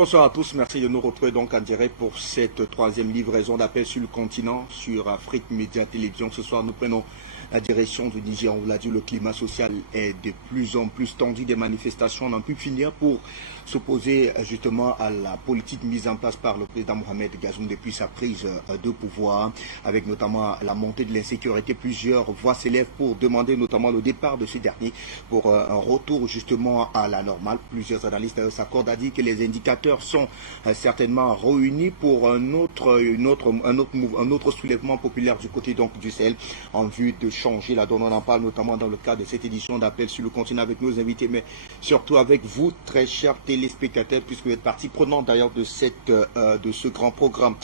Bonsoir à tous, merci de nous retrouver donc en direct pour cette troisième livraison d'appel sur le continent, sur Afrique Média Télévision. Ce soir, nous prenons la direction du Niger. On vous l'a dit, le climat social est de plus en plus tendu. Des manifestations n'ont pu finir pour s'opposer justement à la politique mise en place par le président Mohamed Bazoum depuis sa prise de pouvoir, avec notamment la montée de l'insécurité. Plusieurs voix s'élèvent pour demander notamment le départ de ce dernier pour un retour justement à la normale. Plusieurs analystes s'accordent à dire que les indicateurs sont certainement réunis pour un autre soulèvement populaire du côté donc du Sahel en vue de changer la donne. On en parle notamment dans le cadre de cette édition d'appel sur le continent avec nos invités, mais surtout avec vous, très chers téléspectateurs, puisque vous êtes partie prenante d'ailleurs de ce grand programme.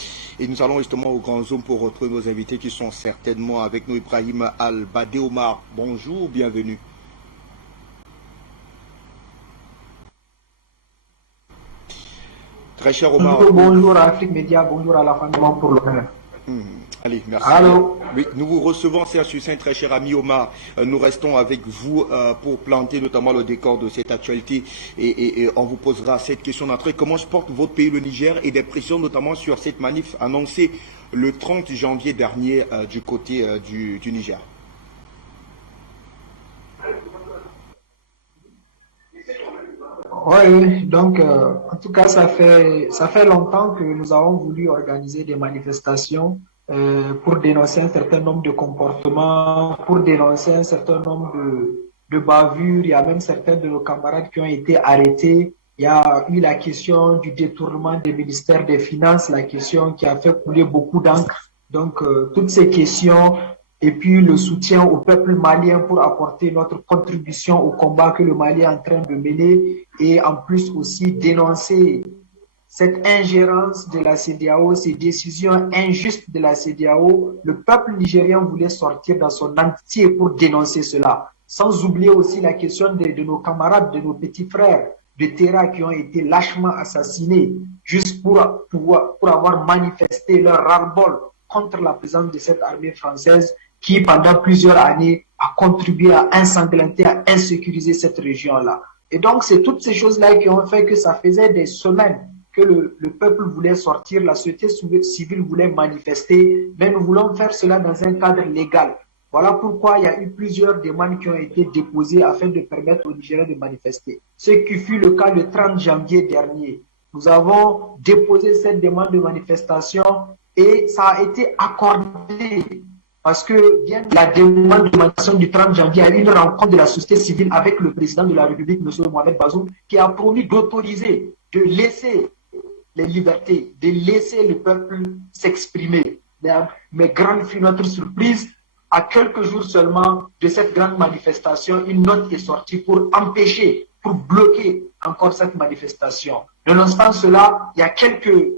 Et nous allons justement au Grand Zoom pour retrouver nos invités qui sont certainement avec nous. Ibrahim Al-Badé Omar, bonjour, bienvenue. Très cher Omar. Bonjour à Afrique Média, bonjour à la famille pour l'honneur. Allez, merci. Allô. Oui, nous vous recevons, Serge Hussein, très cher ami Omar. Nous restons avec vous pour planter notamment le décor de cette actualité et on vous posera cette question d'entrée. Comment se porte votre pays, le Niger, et des pressions notamment sur cette manif annoncée le 30 janvier dernier du côté du Niger? Oui, donc en tout cas, ça fait longtemps que nous avons voulu organiser des manifestations pour dénoncer un certain nombre de comportements, pour dénoncer un certain nombre de bavures. Il y a même certains de nos camarades qui ont été arrêtés. Il y a eu la question du détournement des ministères des Finances, la question qui a fait couler beaucoup d'encre. Donc, toutes ces questions et puis le soutien au peuple malien pour apporter notre contribution au combat que le Mali est en train de mener et en plus aussi dénoncer cette ingérence de la CEDEAO, ces décisions injustes de la CEDEAO. Le peuple nigérien voulait sortir dans son entier pour dénoncer cela. Sans oublier aussi la question de nos camarades, de nos petits frères de Terra qui ont été lâchement assassinés juste pour avoir manifesté leur ras-le-bol contre la présence de cette armée française qui, pendant plusieurs années, a contribué à ensanglanter, à insécuriser cette région-là. Et donc, c'est toutes ces choses-là qui ont fait que ça faisait des semaines que le peuple voulait sortir, la société civile voulait manifester, mais nous voulons faire cela dans un cadre légal. Voilà pourquoi il y a eu plusieurs demandes qui ont été déposées afin de permettre aux Nigériens de manifester. Ce qui fut le cas le 30 janvier dernier. Nous avons déposé cette demande de manifestation et ça a été accordé. Parce que bien la demande de manifestation du 30 janvier a eu une rencontre de la société civile avec le président de la République, M. Mohamed Bazoum, qui a promis d'autoriser, de laisser les libertés, de laisser le peuple s'exprimer. Mais grande fut notre surprise, à quelques jours seulement de cette grande manifestation, une note est sortie pour empêcher, pour bloquer encore cette manifestation. Nonobstant cela, il y a quelques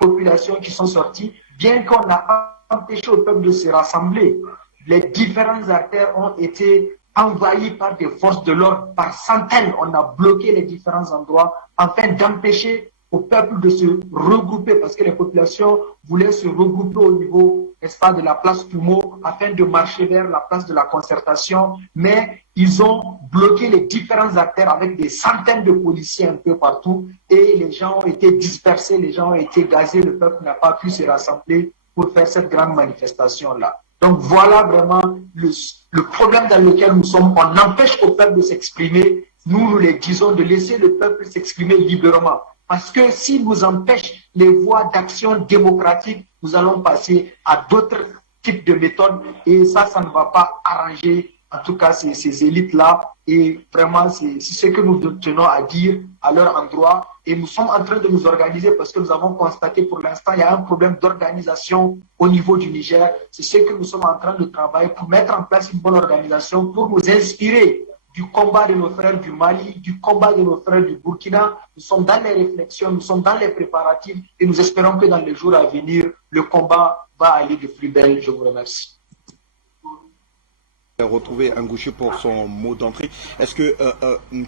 populations qui sont sorties, bien qu'on a empêché au peuple de se rassembler. Les différentes artères ont été envahies par des forces de l'ordre par centaines. On a bloqué les différents endroits afin d'empêcher au peuple de se regrouper parce que les populations voulaient se regrouper au niveau, n'est-ce pas, de la place Pumo afin de marcher vers la place de la concertation. Mais ils ont bloqué les différentes artères avec des centaines de policiers un peu partout et les gens ont été dispersés, les gens ont été gazés, le peuple n'a pas pu se rassembler pour faire cette grande manifestation-là. Donc voilà vraiment le problème dans lequel nous sommes. On empêche au peuple de s'exprimer. Nous les disons de laisser le peuple s'exprimer librement. Parce que si nous empêche les voies d'action démocratique, nous allons passer à d'autres types de méthodes et ça ne va pas arranger en tout cas ces élites-là. Et vraiment, c'est ce que nous tenons à dire à leur endroit. Et nous sommes en train de nous organiser parce que nous avons constaté pour l'instant, il y a un problème d'organisation au niveau du Niger. C'est ce que nous sommes en train de travailler pour mettre en place une bonne organisation, pour nous inspirer du combat de nos frères du Mali, du combat de nos frères du Burkina. Nous sommes dans les réflexions, nous sommes dans les préparatifs et nous espérons que dans les jours à venir, le combat va aller de plus belle. Je vous remercie. Retrouver Ngouché pour son mot d'entrée. Est-ce que,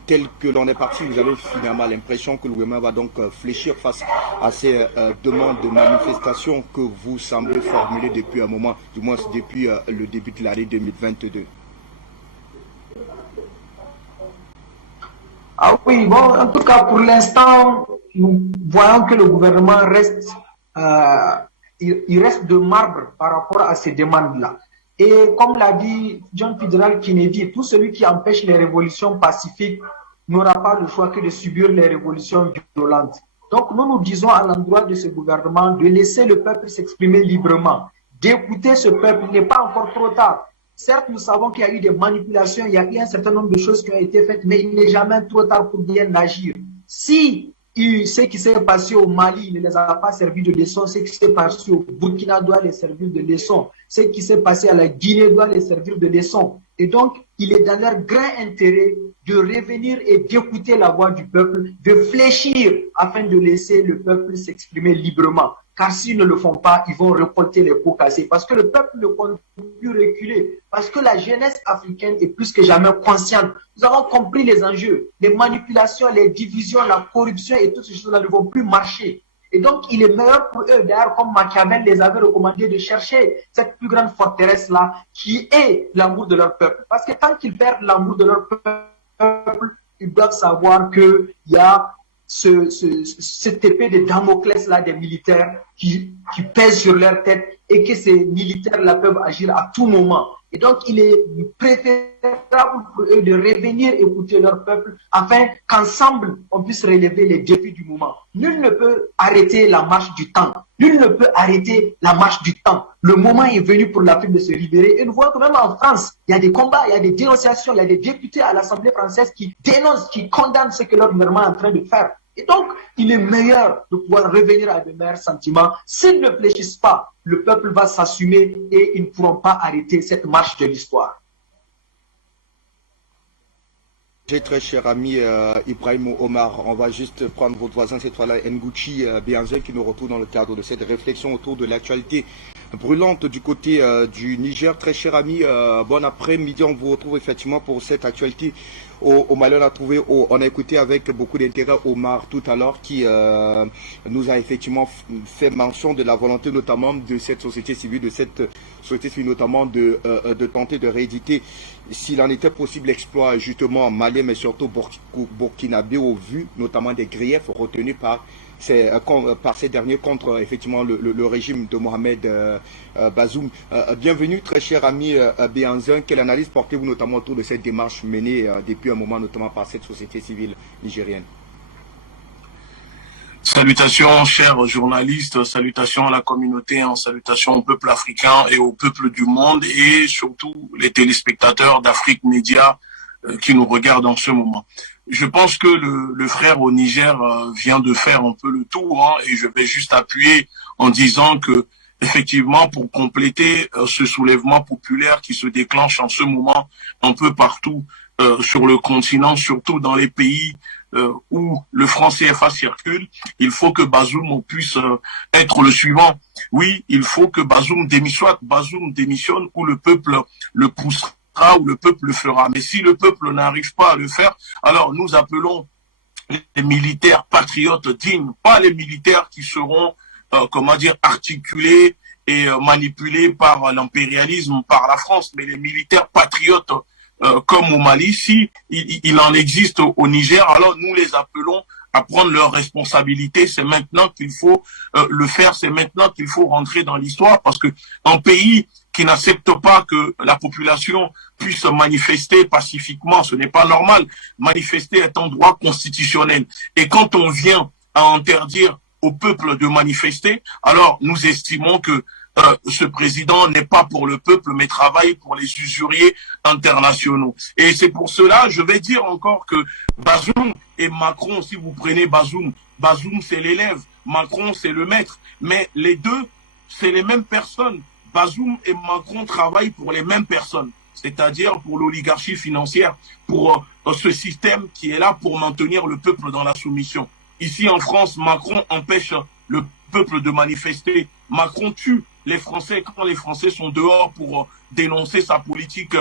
tel que l'on est parti, vous avez finalement l'impression que le gouvernement va donc fléchir face à ces demandes de manifestation que vous semblez formuler depuis un moment, du moins depuis le début de l'année 2022? Ah oui, bon, en tout cas, pour l'instant, nous voyons que le gouvernement reste, il reste de marbre par rapport à ces demandes-là. Et comme l'a dit John Fitzgerald Kennedy, tout celui qui empêche les révolutions pacifiques n'aura pas le choix que de subir les révolutions violentes. Donc nous nous disons à l'endroit de ce gouvernement de laisser le peuple s'exprimer librement, d'écouter ce peuple. Il n'est pas encore trop tard. Certes, nous savons qu'il y a eu des manipulations, il y a eu un certain nombre de choses qui ont été faites, mais il n'est jamais trop tard pour bien agir. Si ce qui s'est passé au Mali ne les a pas servi de leçon, ce qui s'est passé au Burkina doit les servir de leçon, ce qui s'est passé à la Guinée doit les servir de leçon. Et donc, il est dans leur grand intérêt de revenir et d'écouter la voix du peuple, de fléchir afin de laisser le peuple s'exprimer librement. Car s'ils ne le font pas, ils vont récolter les pots cassés. Parce que le peuple ne compte plus reculer. Parce que la jeunesse africaine est plus que jamais consciente. Nous avons compris les enjeux. Les manipulations, les divisions, la corruption et toutes ces choses-là ne vont plus marcher. Et donc, il est meilleur pour eux, d'ailleurs, comme Machiavel les avait recommandé, de chercher cette plus grande forteresse-là, qui est l'amour de leur peuple. Parce que tant qu'ils perdent l'amour de leur peuple, ils doivent savoir qu'il y a cette épée de Damoclès-là des militaires qui pèse sur leur tête et que ces militaires-là peuvent agir à tout moment. Et donc, il est préférable pour eux de revenir écouter leur peuple afin qu'ensemble, on puisse relever les défis du moment. Nul ne peut arrêter la marche du temps. Nul ne peut arrêter la marche du temps. Le moment est venu pour l'Afrique de se libérer. Et nous voyons que même en France, il y a des combats, il y a des dénonciations, il y a des députés à l'Assemblée française qui dénoncent, qui condamnent ce que leur gouvernement est en train de faire. Et donc, il est meilleur de pouvoir revenir à de meilleurs sentiments. S'ils ne fléchissent pas, le peuple va s'assumer et ils ne pourront pas arrêter cette marche de l'histoire. J'ai très cher ami Ibrahim Omar, on va juste prendre votre voisin cette fois-là, Nguchi Béanzé, qui nous retrouve dans le cadre de cette réflexion autour de l'actualité brûlante du côté du Niger. Très cher ami, bon après-midi, on vous retrouve effectivement pour cette actualité au Mali. On a écouté avec beaucoup d'intérêt Omar tout à l'heure qui nous a effectivement fait mention de la volonté notamment de cette société civile, notamment de tenter de rééditer, s'il en était possible, l'exploit justement malien, mais surtout burkinabé, au vu notamment des griefs retenus par ces derniers contre effectivement le régime de Mohamed Bazoum. Bienvenue très cher ami Béanzin. Quelle analyse portez-vous notamment autour de cette démarche menée depuis un moment notamment par cette société civile nigérienne? Salutations chers journalistes, salutations à la communauté, salutations au peuple africain et au peuple du monde et surtout les téléspectateurs d'Afrique Média qui nous regardent en ce moment. Je pense que le frère au Niger vient de faire un peu le tour et je vais juste appuyer en disant que effectivement pour compléter ce soulèvement populaire qui se déclenche en ce moment un peu partout sur le continent, surtout dans les pays où le franc CFA circule, il faut que Bazoum puisse être le suivant. Oui, il faut que Bazoum démissionne ou le peuple le poussera ou le peuple le fera. Mais si le peuple n'arrive pas à le faire, alors nous appelons les militaires patriotes dignes, pas les militaires qui seront, articulés et manipulés par l'impérialisme, par la France, mais les militaires patriotes comme au Mali. Si il en existe au Niger, alors nous les appelons à prendre leurs responsabilités. C'est maintenant qu'il faut le faire, c'est maintenant qu'il faut rentrer dans l'histoire, parce que un pays qui n'accepte pas que la population puisse manifester pacifiquement, ce n'est pas normal. Manifester est un droit constitutionnel. Et quand on vient à interdire au peuple de manifester, alors nous estimons que ce président n'est pas pour le peuple, mais travaille pour les usuriers internationaux. Et c'est pour cela, je vais dire encore que Bazoum et Macron, si vous prenez Bazoum c'est l'élève, Macron c'est le maître, mais les deux, c'est les mêmes personnes. Bazoum et Macron travaillent pour les mêmes personnes, c'est-à-dire pour l'oligarchie financière, pour ce système qui est là pour maintenir le peuple dans la soumission. Ici en France, Macron empêche le peuple de manifester. Macron tue les Français quand les Français sont dehors pour dénoncer sa politique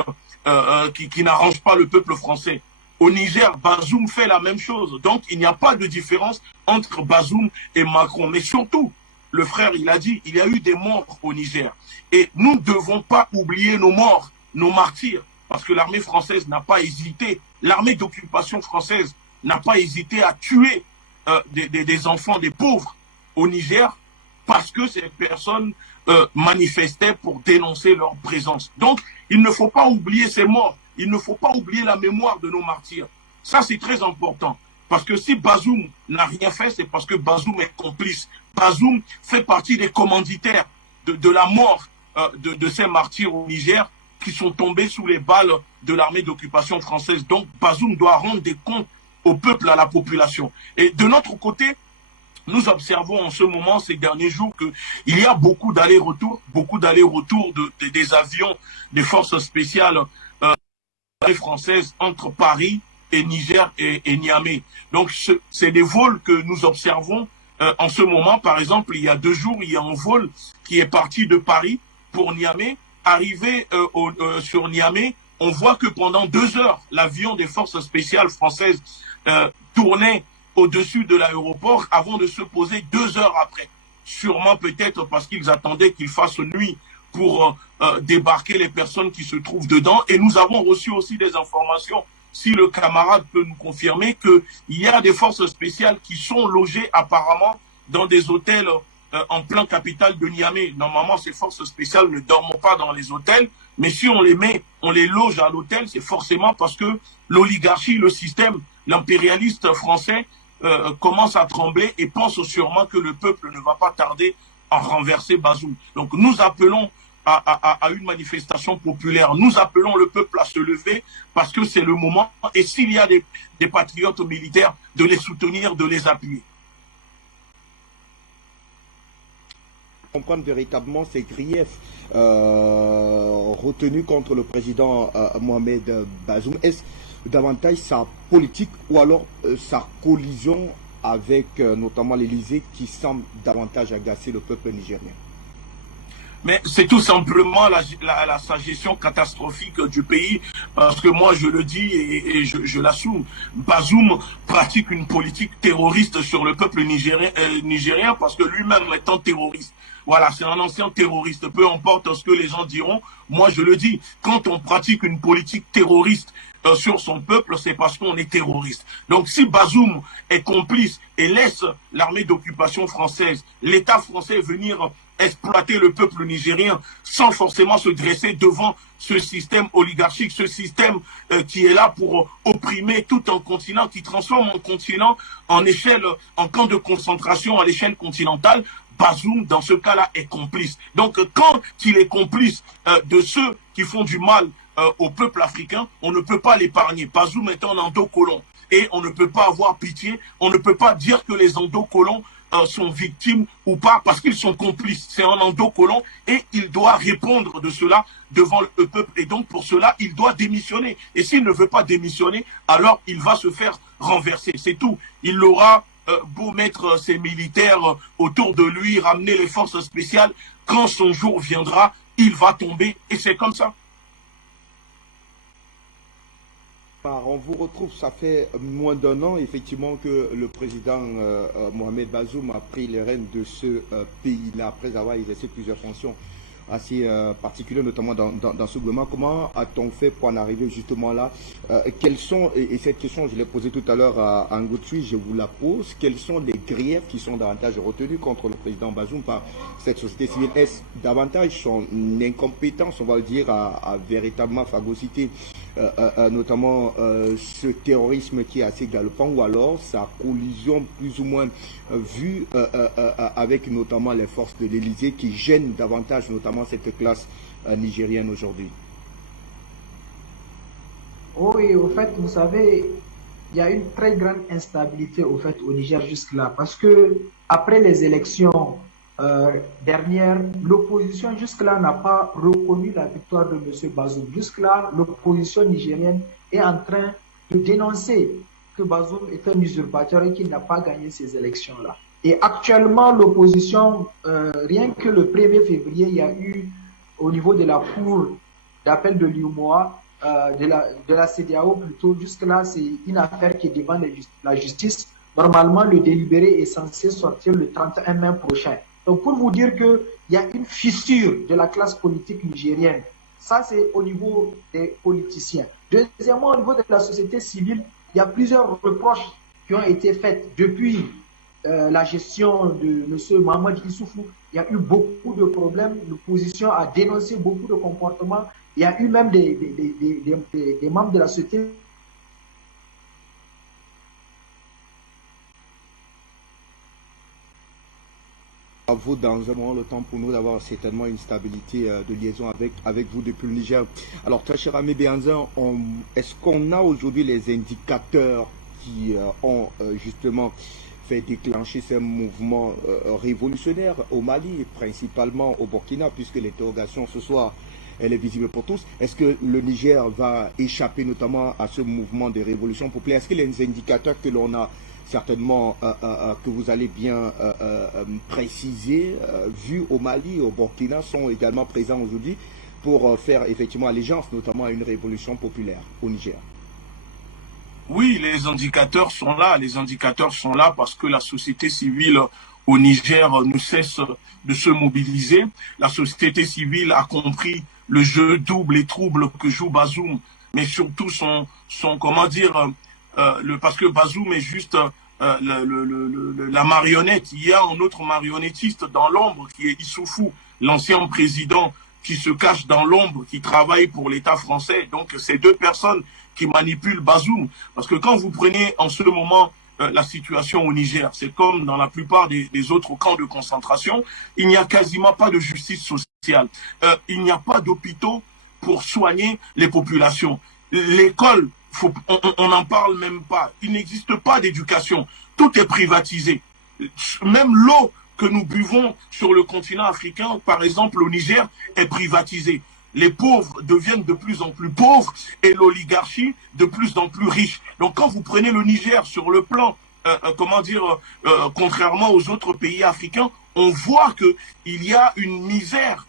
qui n'arrange pas le peuple français. Au Niger, Bazoum fait la même chose. Donc, il n'y a pas de différence entre Bazoum et Macron. Mais surtout, le frère, il a dit, il y a eu des morts au Niger. Et nous ne devons pas oublier nos morts, nos martyrs, parce que l'armée française n'a pas hésité, l'armée d'occupation française n'a pas hésité à tuer des enfants, des pauvres au Niger, parce que ces personnes manifestaient pour dénoncer leur présence. Donc, il ne faut pas oublier ces morts. Il ne faut pas oublier la mémoire de nos martyrs. Ça, c'est très important. Parce que si Bazoum n'a rien fait, c'est parce que Bazoum est complice. Bazoum fait partie des commanditaires de la mort de ces martyrs au Niger qui sont tombés sous les balles de l'armée d'occupation française. Donc, Bazoum doit rendre des comptes au peuple, à la population. Et de notre côté, nous observons en ce moment, ces derniers jours, qu'il y a beaucoup d'allers-retours des avions des forces spéciales françaises entre Paris et Niger et Niamey. Donc, c'est des vols que nous observons en ce moment. Par exemple, il y a 2 jours, il y a un vol qui est parti de Paris pour Niamey. Arrivé sur Niamey, on voit que pendant 2 heures, l'avion des forces spéciales françaises tournait au-dessus de l'aéroport avant de se poser 2 heures après. Sûrement peut-être parce qu'ils attendaient qu'il fasse nuit pour débarquer les personnes qui se trouvent dedans. Et nous avons reçu aussi des informations, si le camarade peut nous confirmer, qu'il y a des forces spéciales qui sont logées apparemment dans des hôtels en plein capital de Niamey. Normalement, ces forces spéciales ne dorment pas dans les hôtels, mais si on les loge à l'hôtel, c'est forcément parce que l'oligarchie, le système, l'impérialiste français commence à trembler et pense sûrement que le peuple ne va pas tarder à renverser Bazoum. Donc nous appelons à une manifestation populaire. Nous appelons le peuple à se lever parce que c'est le moment. Et s'il y a des patriotes militaires, de les soutenir, de les appuyer. Comprendre véritablement ces griefs retenus contre le président Mohamed Bazoum. Est-ce davantage sa politique ou alors sa collision avec notamment l'Élysée qui semble davantage agacer le peuple nigérien? Mais c'est tout simplement sa gestion catastrophique du pays, parce que moi je le dis et je l'assume. Bazoum pratique une politique terroriste sur le peuple nigérien parce que lui-même étant terroriste. Voilà, c'est un ancien terroriste, peu importe ce que les gens diront. Moi je le dis, quand on pratique une politique terroriste sur son peuple, c'est parce qu'on est terroriste. Donc si Bazoum est complice et laisse l'armée d'occupation française, l'État français venir exploiter le peuple nigérien sans forcément se dresser devant ce système oligarchique, ce système qui est là pour opprimer tout un continent, qui transforme un continent en camp de concentration à l'échelle continentale. Bazoum, dans ce cas-là, est complice. Donc, quand il est complice de ceux qui font du mal au peuple africain, on ne peut pas l'épargner. Bazoum est un endocolon et on ne peut pas avoir pitié, on ne peut pas dire que les endocolons sont victimes ou pas parce qu'ils sont complices. C'est un endocolon et il doit répondre de cela devant le peuple. Et donc pour cela, il doit démissionner. Et s'il ne veut pas démissionner, alors il va se faire renverser. C'est tout. Il aura beau mettre ses militaires autour de lui, ramener les forces spéciales. Quand son jour viendra, il va tomber et c'est comme ça. On vous retrouve, ça fait moins d'1 an effectivement que le président Mohamed Bazoum a pris les rênes de ce pays-là après avoir exercé plusieurs fonctions assez particulières, notamment dans ce gouvernement. Comment a-t-on fait pour en arriver justement là? Quels sont, et cette question je l'ai posée tout à l'heure à Ngotsui, je vous la pose, quels sont les griefs qui sont davantage retenus contre le président Bazoum par cette société civile? Est-ce davantage son incompétence, on va le dire, à véritablement phagocyter notamment ce terrorisme qui est assez galopant, ou alors sa collision plus ou moins vue avec notamment les forces de l'Élysée qui gênent davantage notamment cette classe nigérienne aujourd'hui? Oui, au fait, vous savez, il y a une très grande instabilité au fait au Niger jusque-là, parce que après les élections dernières, l'opposition jusque-là n'a pas reconnu la victoire de M. Bazoum. Jusque-là, l'opposition nigérienne est en train de dénoncer que Bazoum est un usurpateur et qu'il n'a pas gagné ces élections-là. Et actuellement, l'opposition, rien que le 1er février, il y a eu au niveau de la cour d'appel de l'UMOA, de la CEDEAO plutôt, jusque-là, c'est une affaire qui est devant la justice. Normalement, le délibéré est censé sortir le 31 mai prochain. Donc, pour vous dire qu'il y a une fissure de la classe politique nigérienne, ça c'est au niveau des politiciens. Deuxièmement, au niveau de la société civile, il y a plusieurs reproches qui ont été faites depuis la gestion de M. Mohamed Issoufou. Il y a eu beaucoup de problèmes, l'opposition a dénoncé beaucoup de comportements. Il y a eu même des membres de la société à vous dans un moment le temps pour nous d'avoir certainement une stabilité de liaison avec vous depuis le Niger. Alors très cher ami Béhanzin, est-ce qu'on a aujourd'hui les indicateurs qui ont justement fait déclencher ces mouvements révolutionnaires au Mali et principalement au Burkina, puisque l'interrogation ce soir elle est visible pour tous. Est-ce que le Niger va échapper notamment à ce mouvement de révolution populaire? Est-ce que les indicateurs que l'on a certainement que vous allez bien préciser, vus au Mali, au Burkina, sont également présents aujourd'hui pour faire effectivement allégeance notamment à une révolution populaire au Niger? Oui, les indicateurs sont là. Les indicateurs sont là parce que la société civile au Niger ne cesse de se mobiliser. La société civile a compris le jeu double et trouble que joue Bazoum, mais surtout son comment dire, parce que Bazoum est juste la marionnette. Il y a un autre marionnettiste dans l'ombre qui est Issoufou, l'ancien président qui se cache dans l'ombre, qui travaille pour l'État français. Donc ces deux personnes qui manipulent Bazoum. Parce que quand vous prenez en ce moment la situation au Niger, c'est comme dans la plupart des autres camps de concentration, il n'y a quasiment pas de justice sociale. Il n'y a pas d'hôpitaux pour soigner les populations. L'école, on n'en parle même pas. Il n'existe pas d'éducation. Tout est privatisé. Même l'eau que nous buvons sur le continent africain, par exemple au Niger, est privatisée. Les pauvres deviennent de plus en plus pauvres et l'oligarchie de plus en plus riche. Donc quand vous prenez le Niger sur le plan, contrairement aux autres pays africains, on voit qu'il y a une misère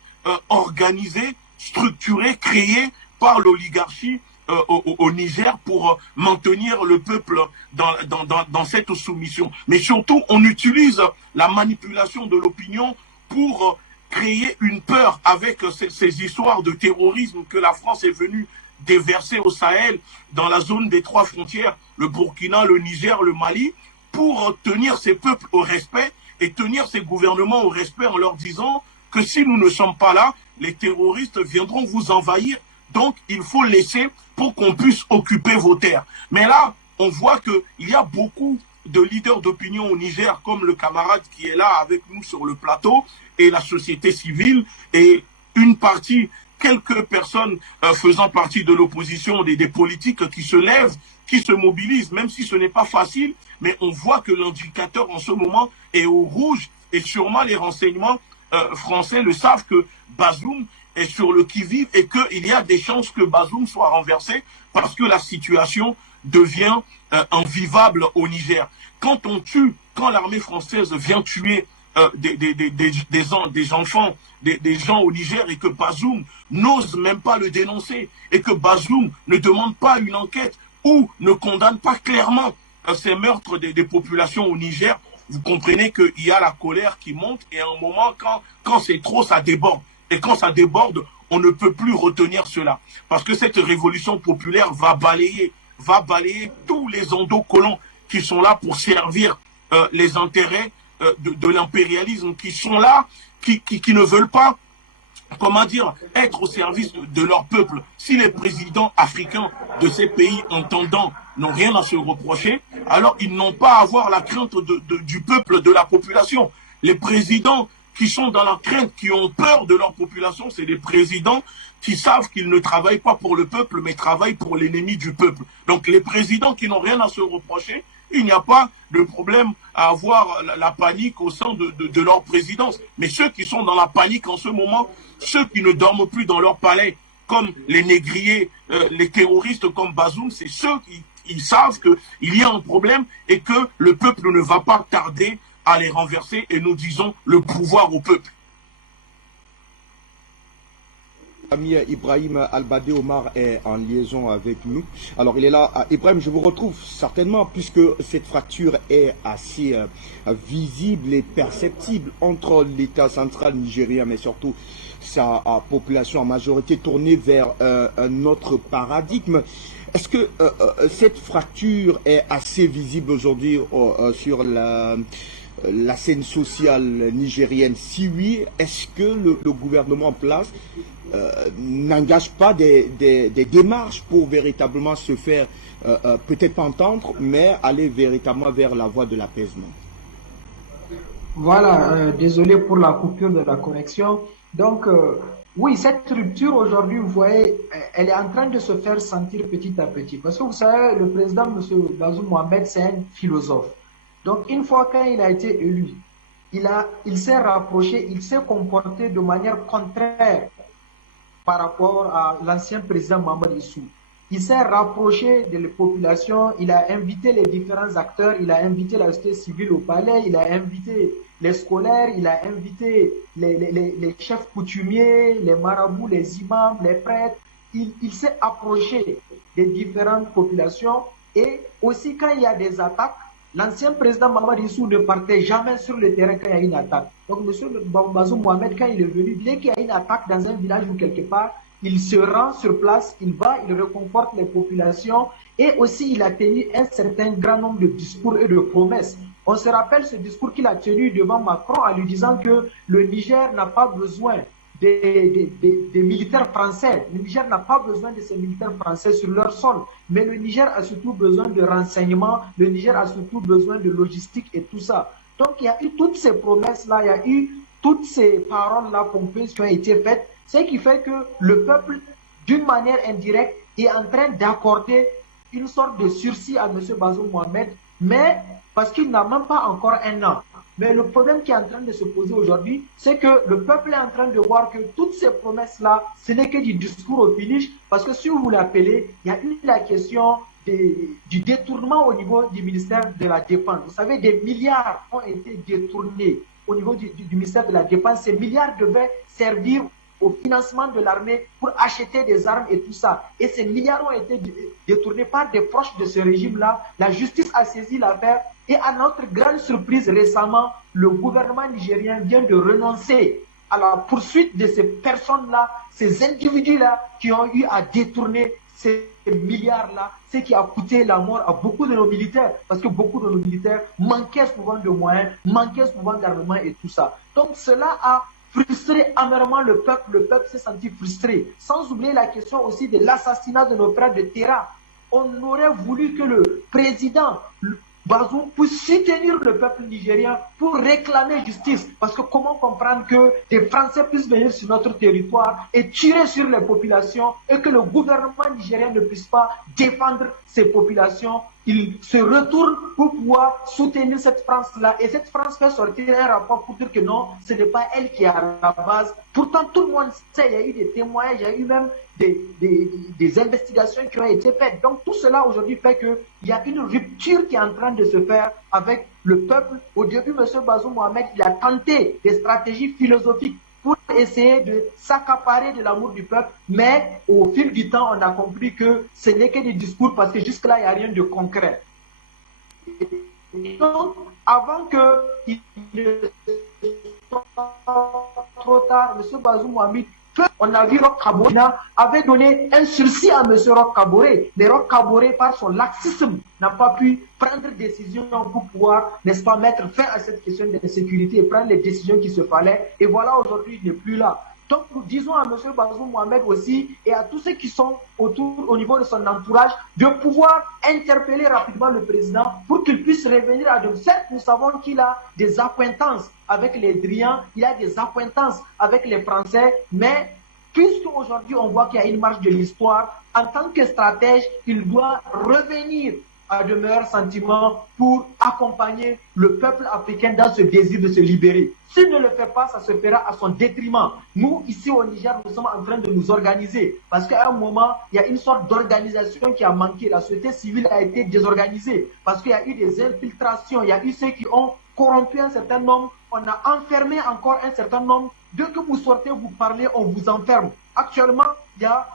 organisée, structurée, créée par l'oligarchie au Niger pour maintenir le peuple dans cette soumission. Mais surtout, on utilise la manipulation de l'opinion pour créer une peur avec ces histoires de terrorisme que la France est venue déverser au Sahel, dans la zone des trois frontières, le Burkina, le Niger, le Mali, pour tenir ces peuples au respect et tenir ces gouvernements au respect en leur disant que si nous ne sommes pas là, les terroristes viendront vous envahir. Donc, il faut laisser pour qu'on puisse occuper vos terres. Mais là, on voit qu'il y a beaucoup de leaders d'opinion au Niger, comme le camarade qui est là avec nous sur le plateau, et la société civile, et une partie, quelques personnes faisant partie de l'opposition, des politiques qui se lèvent, qui se mobilisent, même si ce n'est pas facile, mais on voit que l'indicateur en ce moment est au rouge, et sûrement les renseignements français le savent que Bazoum est sur le qui-vive et qu'il y a des chances que Bazoum soit renversé parce que la situation devient invivable au Niger. Quand l'armée française vient tuer des enfants, des gens au Niger et que Bazoum n'ose même pas le dénoncer et que Bazoum ne demande pas une enquête ou ne condamne pas clairement ces meurtres des populations au Niger, vous comprenez qu'il y a la colère qui monte et à un moment, quand c'est trop, ça déborde. Et quand ça déborde, on ne peut plus retenir cela. Parce que cette révolution populaire va balayer tous les endocolons qui sont là pour servir les intérêts de l'impérialisme, qui sont là, qui ne veulent pas, être au service de leur peuple. Si les présidents africains de ces pays entendants n'ont rien à se reprocher, alors ils n'ont pas à avoir la crainte du peuple, de la population. Les présidents qui sont dans la crainte, qui ont peur de leur population, c'est des présidents qui savent qu'ils ne travaillent pas pour le peuple, mais travaillent pour l'ennemi du peuple. Donc les présidents qui n'ont rien à se reprocher, il n'y a pas de problème à avoir la panique au sein de leur présidence. Mais ceux qui sont dans la panique en ce moment, ceux qui ne dorment plus dans leur palais, comme les négriers, les terroristes comme Bazoum, c'est ceux qui savent qu'il y a un problème et que le peuple ne va pas tarder à les renverser, et nous disons le pouvoir au peuple. Ami Ibrahim Albadé Omar est en liaison avec nous. Alors il est là. Ibrahim, je vous retrouve certainement puisque cette fracture est assez visible et perceptible entre l'État central nigérien, mais surtout sa population en majorité tournée vers un autre paradigme. est-ce que cette fracture est assez visible aujourd'hui sur la scène sociale nigérienne? Si oui, est-ce que le gouvernement en place n'engage pas des démarches pour véritablement se faire, peut-être pas entendre, mais aller véritablement vers la voie de l'apaisement? Voilà, désolé pour la coupure de la connexion. Donc, oui, cette rupture aujourd'hui, vous voyez, elle est en train de se faire sentir petit à petit. Parce que vous savez, le président, M. Bazoum Mohamed, c'est un philosophe. Donc, une fois qu'il a été élu, il s'est rapproché, il s'est comporté de manière contraire par rapport à l'ancien président Mohamed Issou. Il s'est rapproché de la population, il a invité les différents acteurs, il a invité la société civile au palais, il a invité les scolaires, il a invité les chefs coutumiers, les marabouts, les imams, les prêtres. Il s'est approché des différentes populations et aussi quand il y a des attaques, l'ancien président Mohamed Issou ne partait jamais sur le terrain quand il y a une attaque. Donc M. Bazoum Mohamed, quand il est venu, dès qu'il y a une attaque dans un village ou quelque part, il se rend sur place, il va, il réconforte les populations et aussi il a tenu un certain grand nombre de discours et de promesses. On se rappelle ce discours qu'il a tenu devant Macron en lui disant que le Niger n'a pas besoin des militaires français. Le Niger n'a pas besoin de ces militaires français sur leur sol. Mais le Niger a surtout besoin de renseignements, le Niger a surtout besoin de logistique et tout ça. Donc il y a eu toutes ces promesses-là, il y a eu toutes ces paroles-là pompeuses qui ont été faites, ce qui fait que le peuple, d'une manière indirecte, est en train d'accorder une sorte de sursis à M. Bazoum Mohamed, mais parce qu'il n'a même pas encore un an. Mais le problème qui est en train de se poser aujourd'hui, c'est que le peuple est en train de voir que toutes ces promesses-là, ce n'est que du discours au finish, parce que si vous l'appelez, il y a eu la question du détournement au niveau du ministère de la Défense. Vous savez, des milliards ont été détournés au niveau du ministère de la Défense. Ces milliards devaient servir au financement de l'armée pour acheter des armes et tout ça. Et ces milliards ont été détournés par des proches de ce régime-là. La justice a saisi l'affaire et à notre grande surprise récemment, le gouvernement nigérien vient de renoncer à la poursuite de ces personnes-là, ces individus-là qui ont eu à détourner ces milliards-là, ce qui a coûté la mort à beaucoup de nos militaires, parce que beaucoup de nos militaires manquaient souvent de moyens, manquaient souvent d'armement et tout ça. Donc cela a frustré amèrement le peuple s'est senti frustré. Sans oublier la question aussi de l'assassinat de nos frères de Terra. On aurait voulu que le président Bazoum puisse soutenir le peuple nigérien pour réclamer justice. Parce que comment comprendre que des Français puissent venir sur notre territoire et tirer sur les populations et que le gouvernement nigérien ne puisse pas défendre ces populations? Il se retourne pour pouvoir soutenir cette France-là. Et cette France fait sortir un rapport pour dire que non, ce n'est pas elle qui est à la base. Pourtant, tout le monde sait, il y a eu des témoignages, il y a eu même des investigations qui ont été faites. Donc tout cela aujourd'hui fait qu'il y a une rupture qui est en train de se faire avec le peuple. Au début, M. Bazoum Mohamed, il a tenté des stratégies philosophiques pour essayer de s'accaparer de l'amour du peuple, mais au fil du temps, on a compris que ce n'est que des discours parce que jusque-là, il n'y a rien de concret. Donc, avant qu'il ne soit trop tard, M. Bazoum Mohamed, on a vu Roch Kaboré avait donné un sursis à M. Roch Kaboré. Mais Roch Kaboré, par son laxisme, n'a pas pu prendre décision pour pouvoir, n'est-ce pas, mettre fin à cette question de sécurité et prendre les décisions qu'il se fallait. Et voilà, aujourd'hui, il n'est plus là. Donc, nous disons à M. Bazoum Mohamed aussi et à tous ceux qui sont autour, au niveau de son entourage, de pouvoir interpeller rapidement le président pour qu'il puisse revenir à de certes, nous savons qu'il a des accointances avec les Drians, il a des accointances avec les Français, mais puisque aujourd'hui on voit qu'il y a une marche de l'histoire, en tant que stratège, il doit revenir à de meilleurs sentiments pour accompagner le peuple africain dans ce désir de se libérer. S'il ne le fait pas, ça se fera à son détriment. Nous, ici au Niger, nous sommes en train de nous organiser parce qu'à un moment, il y a une sorte d'organisation qui a manqué. La société civile a été désorganisée parce qu'il y a eu des infiltrations, il y a eu ceux qui ont corrompu un certain nombre, on a enfermé encore un certain nombre. Dès que vous sortez, vous parlez, on vous enferme. Actuellement, il y a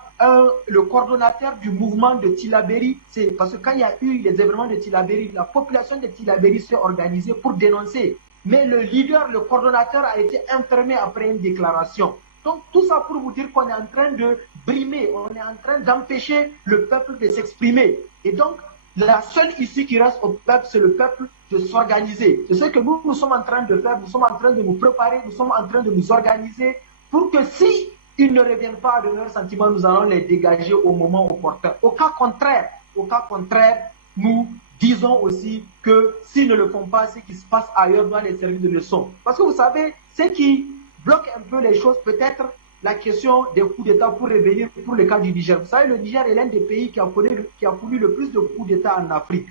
le coordonnateur du mouvement de Tillabéri, c'est parce que quand il y a eu les événements de Tillabéri, la population de Tillabéri s'est organisée pour dénoncer. Mais le leader, le coordonnateur a été enfermé après une déclaration. Donc tout ça pour vous dire qu'on est en train de brimer, on est en train d'empêcher le peuple de s'exprimer. Et donc la seule issue qui reste au peuple, c'est le peuple de s'organiser. C'est ce que nous sommes en train de faire, nous sommes en train de nous préparer, nous sommes en train de nous organiser pour que si ils ne reviennent pas à de leurs sentiments, nous allons les dégager au moment opportun. Au cas contraire, nous disons aussi que s'ils ne le font pas, ce qui se passe ailleurs doit les servir de leçon. Parce que vous savez, ce qui bloque un peu les choses, peut-être la question des coups d'État pour revenir pour le cas du Niger. Vous savez, le Niger est l'un des pays qui a connu le plus de coups d'État en Afrique.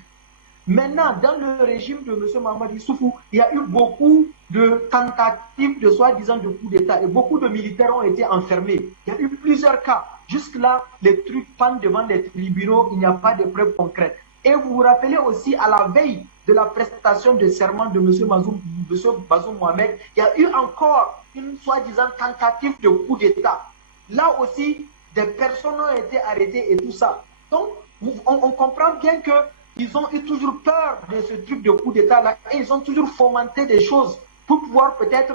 Maintenant, dans le régime de M. Mahamadou Issoufou, il y a eu beaucoup de tentatives de soi-disant de coups d'État et beaucoup de militaires ont été enfermés. Il y a eu plusieurs cas. Jusque-là, les trucs pendent devant les tribunaux, il n'y a pas de preuves concrètes. Et vous vous rappelez aussi, à la veille de la prestation de serment de M. Bazoum Mohamed, il y a eu encore une soi-disant tentative de coup d'État. Là aussi, des personnes ont été arrêtées et tout ça. Donc, on comprend bien qu'ils ont eu toujours peur de ce truc de coup d'État-là et ils ont toujours fomenté des choses pour pouvoir peut-être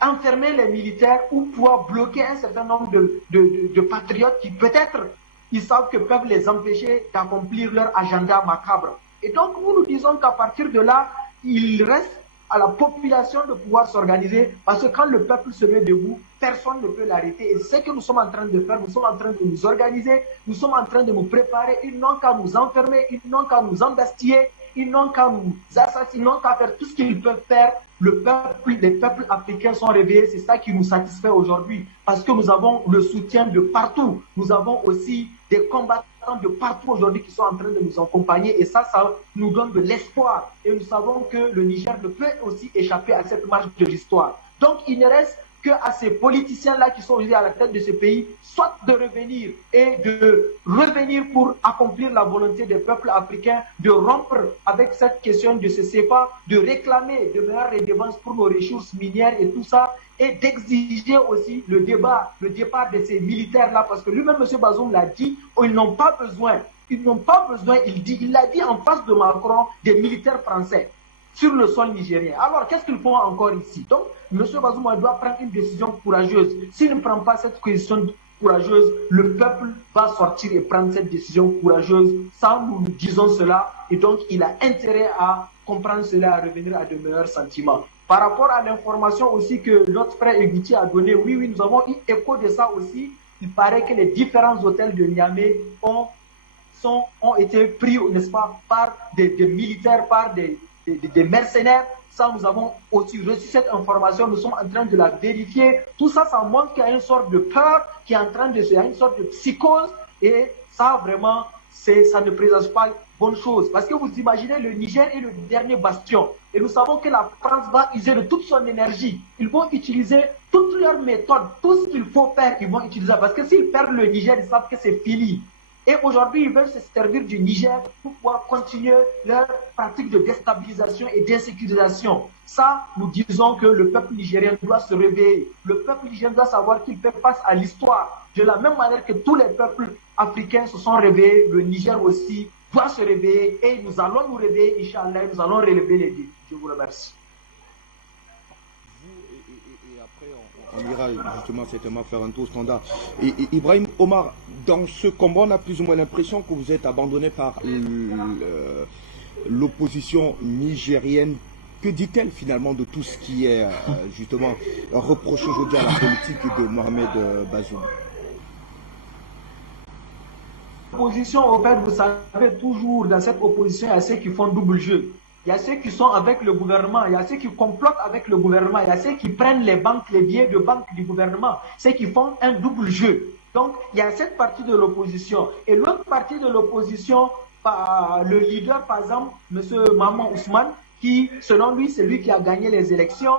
enfermer les militaires ou pouvoir bloquer un certain nombre de patriotes qui peut-être ils savent que peuvent les empêcher d'accomplir leur agenda macabre. Et donc nous disons qu'à partir de là, il reste à la population de pouvoir s'organiser parce que quand le peuple se met debout, personne ne peut l'arrêter. Et c'est ce que nous sommes en train de faire, nous sommes en train de nous organiser, nous sommes en train de nous préparer, ils n'ont qu'à nous enfermer, ils n'ont qu'à nous embastiller, ils n'ont qu'à nous assassiner, ils n'ont qu'à faire tout ce qu'ils peuvent faire. Les peuples africains sont réveillés, c'est ça qui nous satisfait aujourd'hui, parce que nous avons le soutien de partout. Nous avons aussi des combattants de partout aujourd'hui qui sont en train de nous accompagner, et ça nous donne de l'espoir. Et nous savons que le Niger ne peut aussi échapper à cette marche de l'histoire. Donc il ne reste qu'à ces politiciens-là qui sont aujourd'hui à la tête de ce pays, soit de revenir et de revenir pour accomplir la volonté des peuples africains, de rompre avec cette question de ce CFA, de réclamer de meilleures redevances pour nos ressources minières et tout ça, et d'exiger aussi le départ de ces militaires-là, parce que lui-même, M. Bazoum l'a dit, ils n'ont pas besoin, il l'a dit en face de Macron, des militaires français sur le sol nigérien. Alors, qu'est-ce qu'ils font encore ici? Donc, M. Bazoum doit prendre une décision courageuse. S'il ne prend pas cette décision courageuse, le peuple va sortir et prendre cette décision courageuse. Ça, nous disons cela. Et donc, il a intérêt à comprendre cela, à revenir à de meilleurs sentiments. Par rapport à l'information aussi que notre frère Eguiti a donnée, oui, nous avons eu écho de ça aussi. Il paraît que les différents hôtels de Niamey ont été pris, n'est-ce pas, par des militaires, par des mercenaires. Ça, nous avons aussi reçu cette information, nous sommes en train de la vérifier. Tout ça, ça montre qu'il y a une sorte de peur qui est en train de se, il y a une sorte de psychose, et ça, vraiment, ça ne présage pas bonne chose. Parce que vous imaginez, le Niger est le dernier bastion. Et nous savons que la France va user de toute son énergie. Ils vont utiliser toutes leurs méthodes, tout ce qu'il faut faire, ils vont utiliser. Parce que s'ils perdent le Niger, ils savent que c'est fini. Et aujourd'hui, ils veulent se servir du Niger pour pouvoir continuer leur pratique de déstabilisation et d'insécurisation. Ça, nous disons que le peuple nigérien doit se réveiller. Le peuple nigérien doit savoir qu'il fait face à l'histoire. De la même manière que tous les peuples africains se sont réveillés, le Niger aussi doit se réveiller. Et nous allons nous réveiller, Inch'Allah, nous allons relever les défis. Je vous remercie. On ira justement certainement faire un tour standard. Et Ibrahim Omar, dans ce combat, on a plus ou moins l'impression que vous êtes abandonné par l'opposition nigérienne. Que dit-elle finalement de tout ce qui est justement reproché aujourd'hui à la politique de Mohamed Bazoum? L'opposition, au fait, vous savez, toujours dans cette opposition, il y a ceux qui font double jeu. Il y a ceux qui sont avec le gouvernement, il y a ceux qui complotent avec le gouvernement, il y a ceux qui prennent les billets de banque du gouvernement, ceux qui font un double jeu. Donc, il y a cette partie de l'opposition. Et l'autre partie de l'opposition, le leader, par exemple, M. Maman Ousmane, qui, selon lui, c'est lui qui a gagné les élections,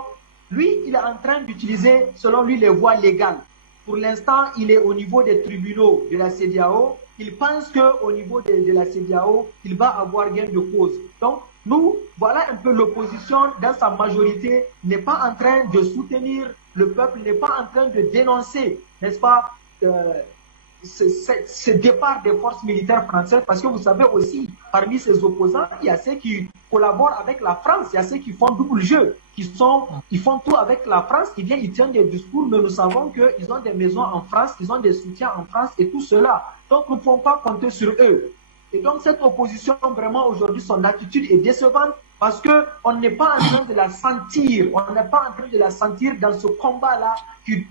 lui, il est en train d'utiliser, selon lui, les voies légales. Pour l'instant, il est au niveau des tribunaux de la CEDEAO. Il pense qu'au niveau de la CEDEAO, il va avoir gain de cause. Donc, nous, voilà un peu l'opposition dans sa majorité n'est pas en train de soutenir le peuple, n'est pas en train de dénoncer, n'est-ce pas, ce départ des forces militaires françaises, parce que vous savez aussi, parmi ces opposants, il y a ceux qui collaborent avec la France, il y a ceux qui font double jeu, ils font tout avec la France, ils tiennent des discours, mais nous savons qu'ils ont des maisons en France, ils ont des soutiens en France et tout cela. Donc nous ne pouvons pas compter sur eux. Et donc cette opposition, vraiment aujourd'hui, son attitude est décevante parce qu'on n'est pas en train de la sentir, on n'est pas en train de la sentir dans ce combat-là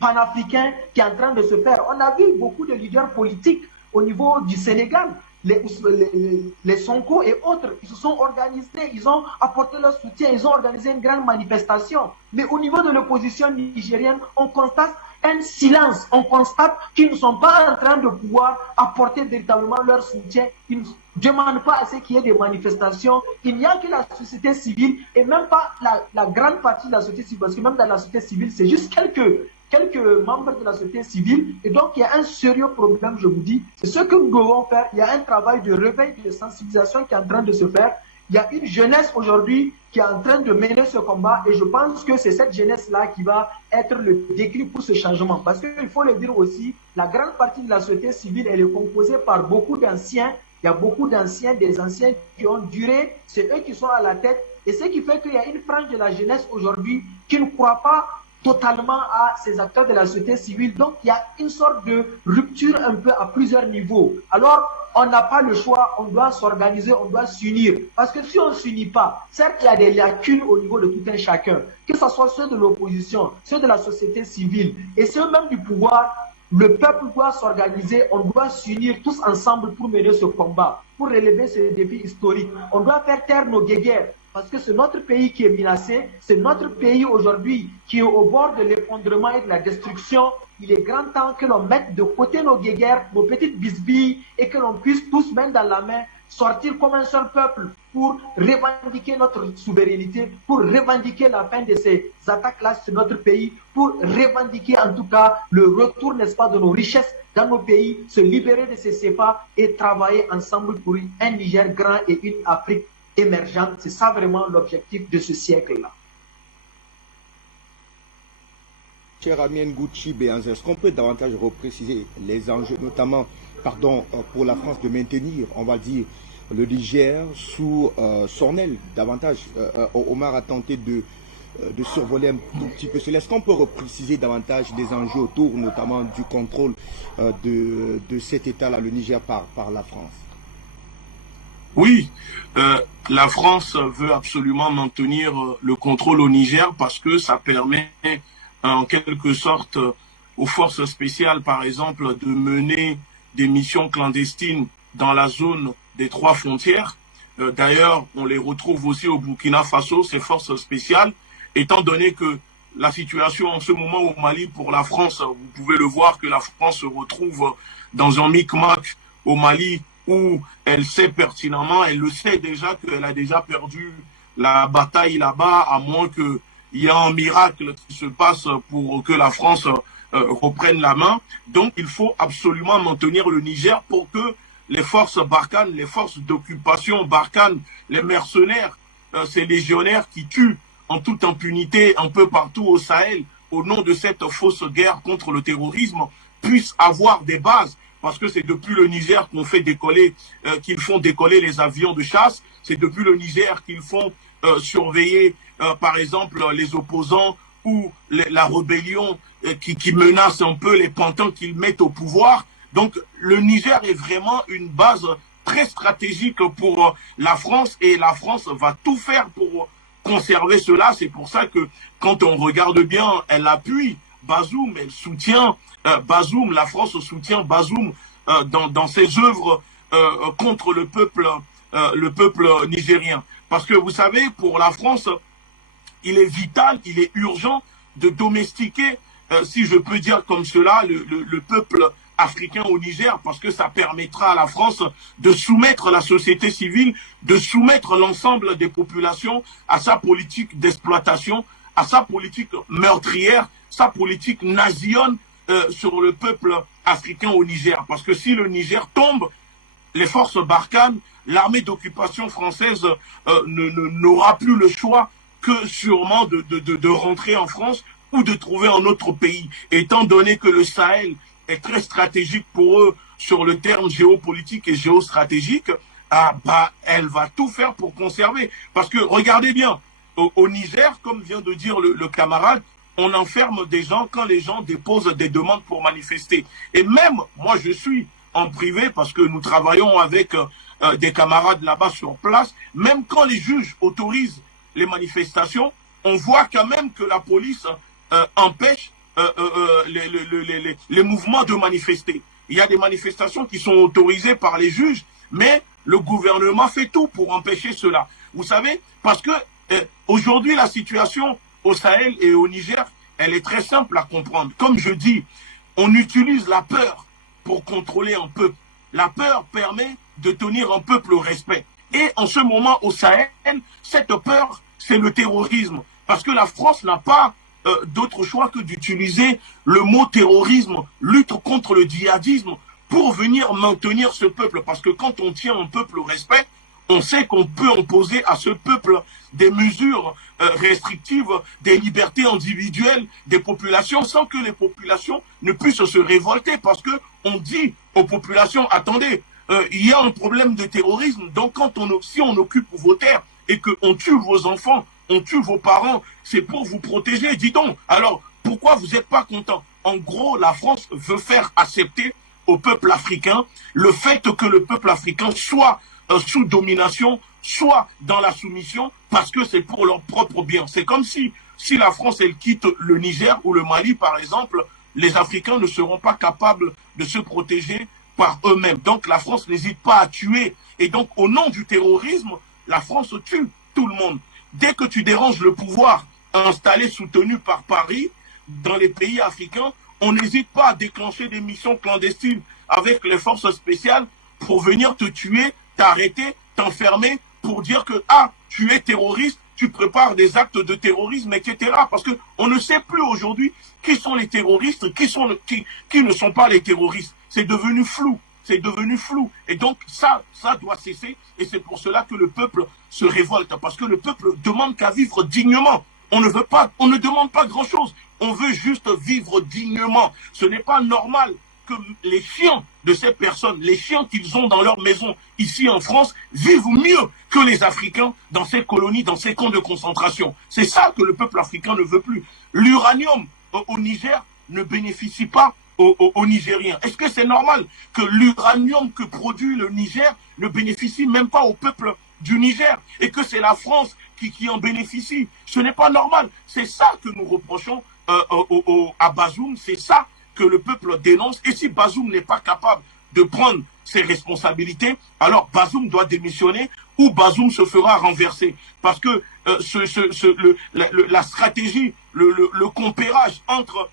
panafricain qui est en train de se faire. On a vu beaucoup de leaders politiques au niveau du Sénégal, les Sonko et autres, ils se sont organisés, ils ont apporté leur soutien, ils ont organisé une grande manifestation. Mais au niveau de l'opposition nigérienne, on constate un silence. On constate qu'ils ne sont pas en train de pouvoir apporter véritablement leur soutien. Ils ne demandent pas à ce qu'il y ait des manifestations. Il n'y a que la société civile et même pas la grande partie de la société civile, parce que même dans la société civile, c'est juste quelques membres de la société civile. Et donc, il y a un sérieux problème, je vous dis. C'est ce que nous devons faire. Il y a un travail de réveil, de sensibilisation qui est en train de se faire. Il y a une jeunesse aujourd'hui qui est en train de mener ce combat et je pense que c'est cette jeunesse-là qui va être le déclic pour ce changement. Parce qu'il faut le dire aussi, la grande partie de la société civile, elle est composée par beaucoup d'anciens. Il y a beaucoup d'anciens, des anciens qui ont duré, c'est eux qui sont à la tête. Et ce qui fait qu'il y a une frange de la jeunesse aujourd'hui qui ne croit pas totalement à ces acteurs de la société civile. Donc, il y a une sorte de rupture un peu à plusieurs niveaux. Alors, on n'a pas le choix, on doit s'organiser, on doit s'unir. Parce que si on ne s'unit pas, certes, il y a des lacunes au niveau de tout un chacun, que ce soit ceux de l'opposition, ceux de la société civile et ceux même du pouvoir. Le peuple doit s'organiser, on doit s'unir tous ensemble pour mener ce combat, pour relever ce défi historique. On doit faire taire nos guéguerres. Parce que c'est notre pays qui est menacé, c'est notre pays aujourd'hui qui est au bord de l'effondrement et de la destruction. Il est grand temps que l'on mette de côté nos guéguerres, nos petites bisbilles, et que l'on puisse tous, main dans la main, sortir comme un seul peuple pour revendiquer notre souveraineté, pour revendiquer la fin de ces attaques-là sur notre pays, pour revendiquer en tout cas le retour, n'est-ce pas, de nos richesses dans nos pays, se libérer de ces CFA et travailler ensemble pour un Niger grand et une Afrique émergente. C'est ça vraiment l'objectif de ce siècle-là. Cher ami Ngouchi Béanzin, est-ce qu'on peut davantage repréciser les enjeux, notamment pour la France de maintenir, on va dire, le Niger sous son aile davantage. Omar a tenté de survoler un tout petit peu cela. Est-ce qu'on peut repréciser davantage les enjeux autour, notamment du contrôle de cet État-là, le Niger, par la France? Oui, la France veut absolument maintenir le contrôle au Niger parce que ça permet en quelque sorte aux forces spéciales, par exemple, de mener des missions clandestines dans la zone des 3 frontières. D'ailleurs, on les retrouve aussi au Burkina Faso, ces forces spéciales, étant donné que la situation en ce moment au Mali pour la France, vous pouvez le voir que la France se retrouve dans un micmac au Mali où elle sait pertinemment, elle le sait déjà qu'elle a déjà perdu la bataille là-bas, à moins qu'il y ait un miracle qui se passe pour que la France reprenne la main. Donc il faut absolument maintenir le Niger pour que les forces Barkhane, les forces d'occupation Barkhane, les mercenaires, ces légionnaires qui tuent en toute impunité un peu partout au Sahel au nom de cette fausse guerre contre le terrorisme, puissent avoir des bases. Parce que c'est depuis le Niger qu'on fait décoller, qu'ils font décoller les avions de chasse. C'est depuis le Niger qu'ils font surveiller, par exemple, les opposants ou la rébellion qui menace un peu les pantins qu'ils mettent au pouvoir. Donc le Niger est vraiment une base très stratégique pour la France et la France va tout faire pour conserver cela. C'est pour ça que quand on regarde bien, elle appuie Bazoum, elle soutient Bazoum, la France soutient Bazoum dans ses œuvres contre le peuple nigérien. Parce que vous savez, pour la France, il est vital, il est urgent de domestiquer, si je peux dire comme cela, le peuple africain au Niger, parce que ça permettra à la France de soumettre la société civile, de soumettre l'ensemble des populations à sa politique d'exploitation, à sa politique meurtrière, sa politique nationale sur le peuple africain au Niger. Parce que si le Niger tombe, les forces Barkhane, l'armée d'occupation française n'aura plus le choix que sûrement de rentrer en France ou de trouver un autre pays. Étant donné que le Sahel est très stratégique pour eux sur le terme géopolitique et géostratégique, elle va tout faire pour conserver. Parce que regardez bien, au Niger, comme vient de dire le camarade, on enferme des gens quand les gens déposent des demandes pour manifester. Et même, moi je suis en privé parce que nous travaillons avec des camarades là-bas sur place, même quand les juges autorisent les manifestations, on voit quand même que la police empêche les mouvements de manifester. Il y a des manifestations qui sont autorisées par les juges, mais le gouvernement fait tout pour empêcher cela. Vous savez, parce que aujourd'hui, la situation au Sahel et au Niger, elle est très simple à comprendre. Comme je dis, on utilise la peur pour contrôler un peuple. La peur permet de tenir un peuple au respect. Et en ce moment, au Sahel, cette peur, c'est le terrorisme. Parce que la France n'a pas d'autre choix que d'utiliser le mot terrorisme, lutte contre le djihadisme, pour venir maintenir ce peuple. Parce que quand on tient un peuple au respect, on sait qu'on peut imposer à ce peuple des mesures restrictives, des libertés individuelles des populations, sans que les populations ne puissent se révolter. Parce que on dit aux populations, attendez, il y a un problème de terrorisme, donc si on occupe vos terres et qu'on tue vos enfants, on tue vos parents, c'est pour vous protéger, dis donc. Alors, pourquoi vous n'êtes pas content? En gros, la France veut faire accepter au peuple africain le fait que le peuple africain soit sous domination, soit dans la soumission, parce que c'est pour leur propre bien. C'est comme si la France, elle quitte le Niger ou le Mali, par exemple, les Africains ne seront pas capables de se protéger par eux-mêmes. Donc la France n'hésite pas à tuer. Et donc, au nom du terrorisme, la France tue tout le monde. Dès que tu déranges le pouvoir installé, soutenu par Paris, dans les pays africains, on n'hésite pas à déclencher des missions clandestines avec les forces spéciales pour venir te tuer, t'arrêter, t'enfermer, pour dire que, tu es terroriste, tu prépares des actes de terrorisme, etc. Parce qu'on ne sait plus aujourd'hui qui sont les terroristes, qui ne sont pas les terroristes. C'est devenu flou. C'est devenu flou. Et donc, ça doit cesser. Et c'est pour cela que le peuple se révolte. Parce que le peuple demande qu'à vivre dignement. On ne demande pas grand-chose. On veut juste vivre dignement. Ce n'est pas normal que les chiens de ces personnes, les chiens qu'ils ont dans leur maison ici en France, vivent mieux que les Africains dans ces colonies, dans ces camps de concentration. C'est ça que le peuple africain ne veut plus. L'uranium au Niger ne bénéficie pas aux Nigériens. Est-ce que c'est normal que l'uranium que produit le Niger ne bénéficie même pas au peuple du Niger et que c'est la France qui en bénéficie? Ce n'est pas normal. C'est ça que nous reprochons à Bazoum, c'est ça que le peuple dénonce. Et si Bazoum n'est pas capable de prendre ses responsabilités, alors Bazoum doit démissionner ou Bazoum se fera renverser. Parce que la stratégie, le compérage entre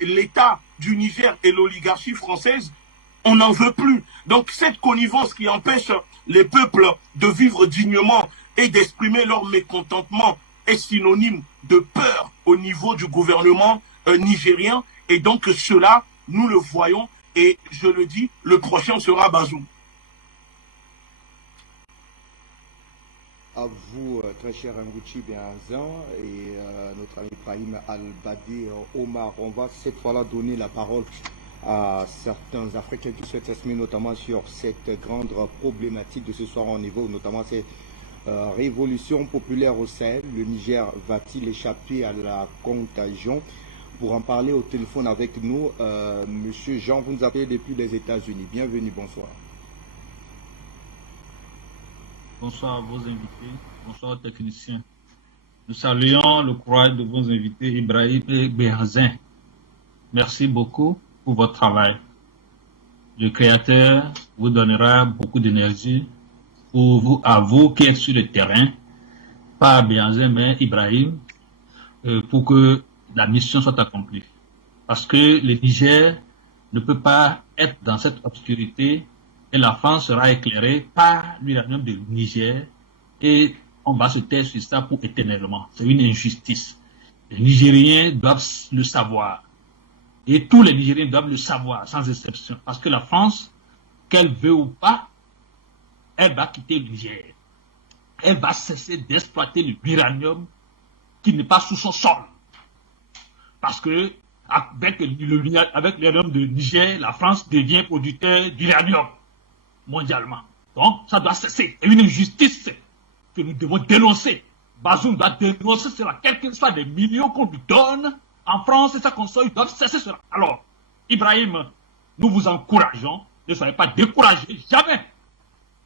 l'État du Niger et l'oligarchie française, on n'en veut plus. Donc cette connivence qui empêche les peuples de vivre dignement et d'exprimer leur mécontentement est synonyme de peur au niveau du gouvernement nigérien. Et donc cela, nous le voyons, et je le dis, le prochain sera Bazoum. À vous, très cher Ngouchi Béhanzan et notre ami Ibrahim Al-Badi Omar. On va cette fois-là donner la parole à certains Africains qui souhaitent s'exprimer notamment sur cette grande problématique de ce soir au niveau, notamment cette révolution populaire au Sahel. Le Niger va-t-il échapper à la contagion? Pour en parler au téléphone avec nous, Monsieur Jean, vous nous appelez depuis les États-Unis. Bienvenue, bonsoir. Bonsoir à vos invités, bonsoir aux techniciens. Nous saluons le courage de vos invités, Ibrahim et Béhanzin. Merci beaucoup pour votre travail. Le Créateur vous donnera beaucoup d'énergie à vous qui êtes sur le terrain, pas Béhanzin, mais Ibrahim, pour que la mission soit accomplie. Parce que le Niger ne peut pas être dans cette obscurité et la France sera éclairée par l'uranium du Niger et on va se taire sur ça pour éternellement. C'est une injustice. Les Nigériens doivent le savoir. Et tous les Nigériens doivent le savoir, sans exception. Parce que la France, qu'elle veut ou pas, elle va quitter le Niger. Elle va cesser d'exploiter l'uranium qui n'est pas sous son sol. Parce que avec l'uranium de Niger, la France devient producteur d'uranium mondialement. Donc, ça doit cesser. C'est une injustice que nous devons dénoncer. Bazoum doit dénoncer cela, quel que soit les millions qu'on lui donne en France et sa console, ils doivent cesser cela. Alors, Ibrahim, nous vous encourageons, ne soyez pas découragés, jamais,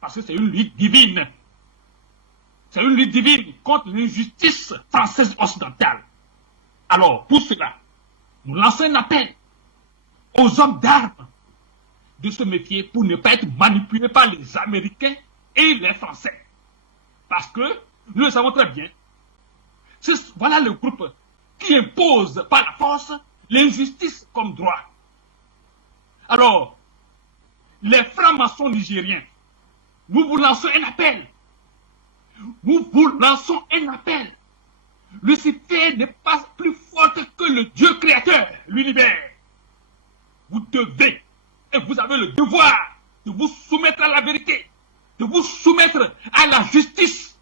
parce que c'est une lutte divine. C'est une lutte divine contre l'injustice française occidentale. Alors, pour cela, nous lançons un appel aux hommes d'armes de se méfier pour ne pas être manipulés par les Américains et les Français. Parce que nous le savons très bien. Voilà le groupe qui impose par la force l'injustice comme droit. Alors, les francs-maçons nigériens, nous vous lançons un appel. Nous vous lançons un appel. Lucifer n'est pas plus fort que le Dieu créateur, l'univers. Vous devez, et vous avez le devoir de vous soumettre à la vérité, de vous soumettre à la justice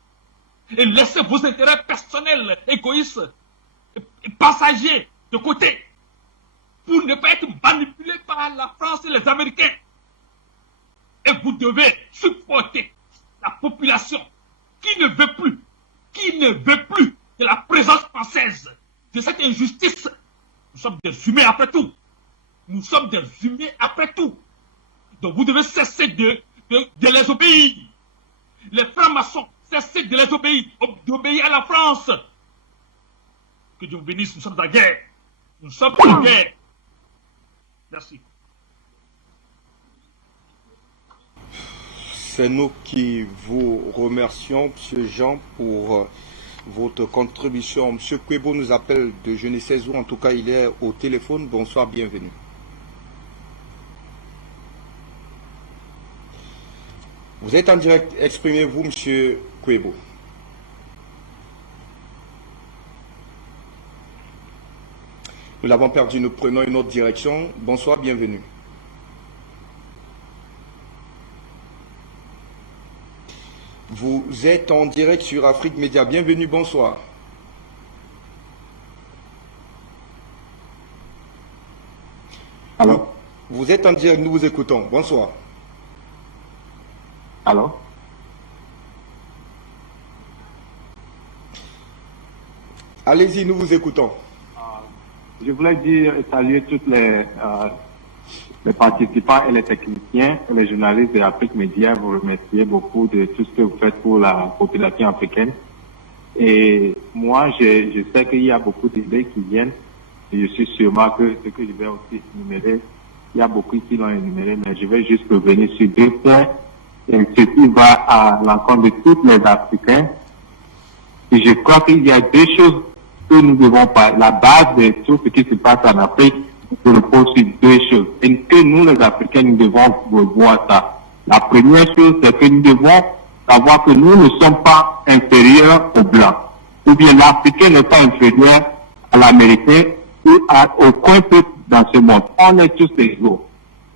et laisser vos intérêts personnels, égoïstes et passagers de côté pour ne pas être manipulés par la France et les Américains. Et vous devez supporter la population qui ne veut plus de la présence française, de cette injustice. Nous sommes des humains après tout. Nous sommes des humains après tout. Donc vous devez cesser de les obéir. Les francs-maçons, cessez de les obéir. D'obéir à la France. Que Dieu vous bénisse, nous sommes en guerre. Nous sommes en guerre. Merci. C'est nous qui vous remercions, M. Jean, pour votre contribution. M. Kwebo nous appelle de je ne sais où, en tout cas il est au téléphone. Bonsoir, bienvenue. Vous êtes en direct, exprimez-vous, M. Kwebo. Nous l'avons perdu, nous prenons une autre direction. Bonsoir, bienvenue. Vous êtes en direct sur Afrique Média. Bienvenue, bonsoir. Allô? Vous êtes en direct, nous vous écoutons. Bonsoir. Allô? Allez-y, nous vous écoutons. Je voulais dire et saluer tous les participants et les techniciens et les journalistes de Afrique Média. Vous remercier beaucoup de tout ce que vous faites pour la population africaine. Et moi, je sais qu'il y a beaucoup d'idées qui viennent. Et je suis sûrement que ce que je vais aussi énumérer, il y a beaucoup qui l'ont énuméré, mais je vais juste revenir sur deux points. Et ceci va à l'encontre de tous les Africains. Et je crois qu'il y a deux choses que nous devons pas. La base de tout ce qui se passe en Afrique se repose sur deux choses. Et que nous, les Africains, nous devons voir ça. La première chose, c'est que nous devons savoir que nous ne sommes pas inférieurs aux Blancs. Ou bien l'Africain n'est pas inférieur à l'Américain ou à aucun peuple dans ce monde. On est tous égaux.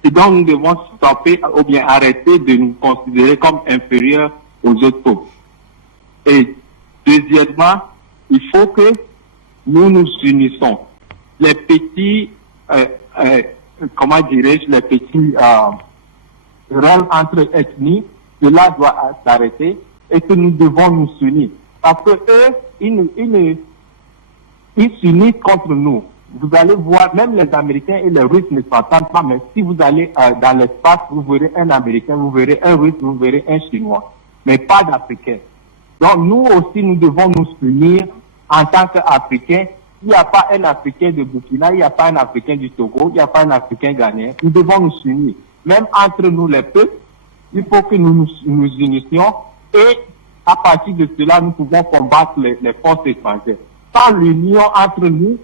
Et donc nous devons stopper ou bien arrêter de nous considérer comme inférieurs aux autres peuples. Et deuxièmement, il faut que nous nous unissons. Les petits, comment dirais-je, les petits rôles entre ethnies, cela doit s'arrêter et que nous devons nous unir. Parce que eux, ils s'unissent contre nous. Vous allez voir, même les Américains et les Russes ne s'entendent pas, mais si vous allez dans l'espace, vous verrez un Américain, vous verrez un Russe, vous verrez un Chinois, mais pas d'Africains. Donc nous aussi, nous devons nous unir en tant qu'Africains. Il n'y a pas un Africain de Burkina, il n'y a pas un Africain du Togo, il n'y a pas un Africain ghanéen. Nous devons nous unir. Même entre nous les peuples, il faut que nous nous unissions et à partir de cela, nous pouvons combattre les forces étrangères. Sans l'union entre nous,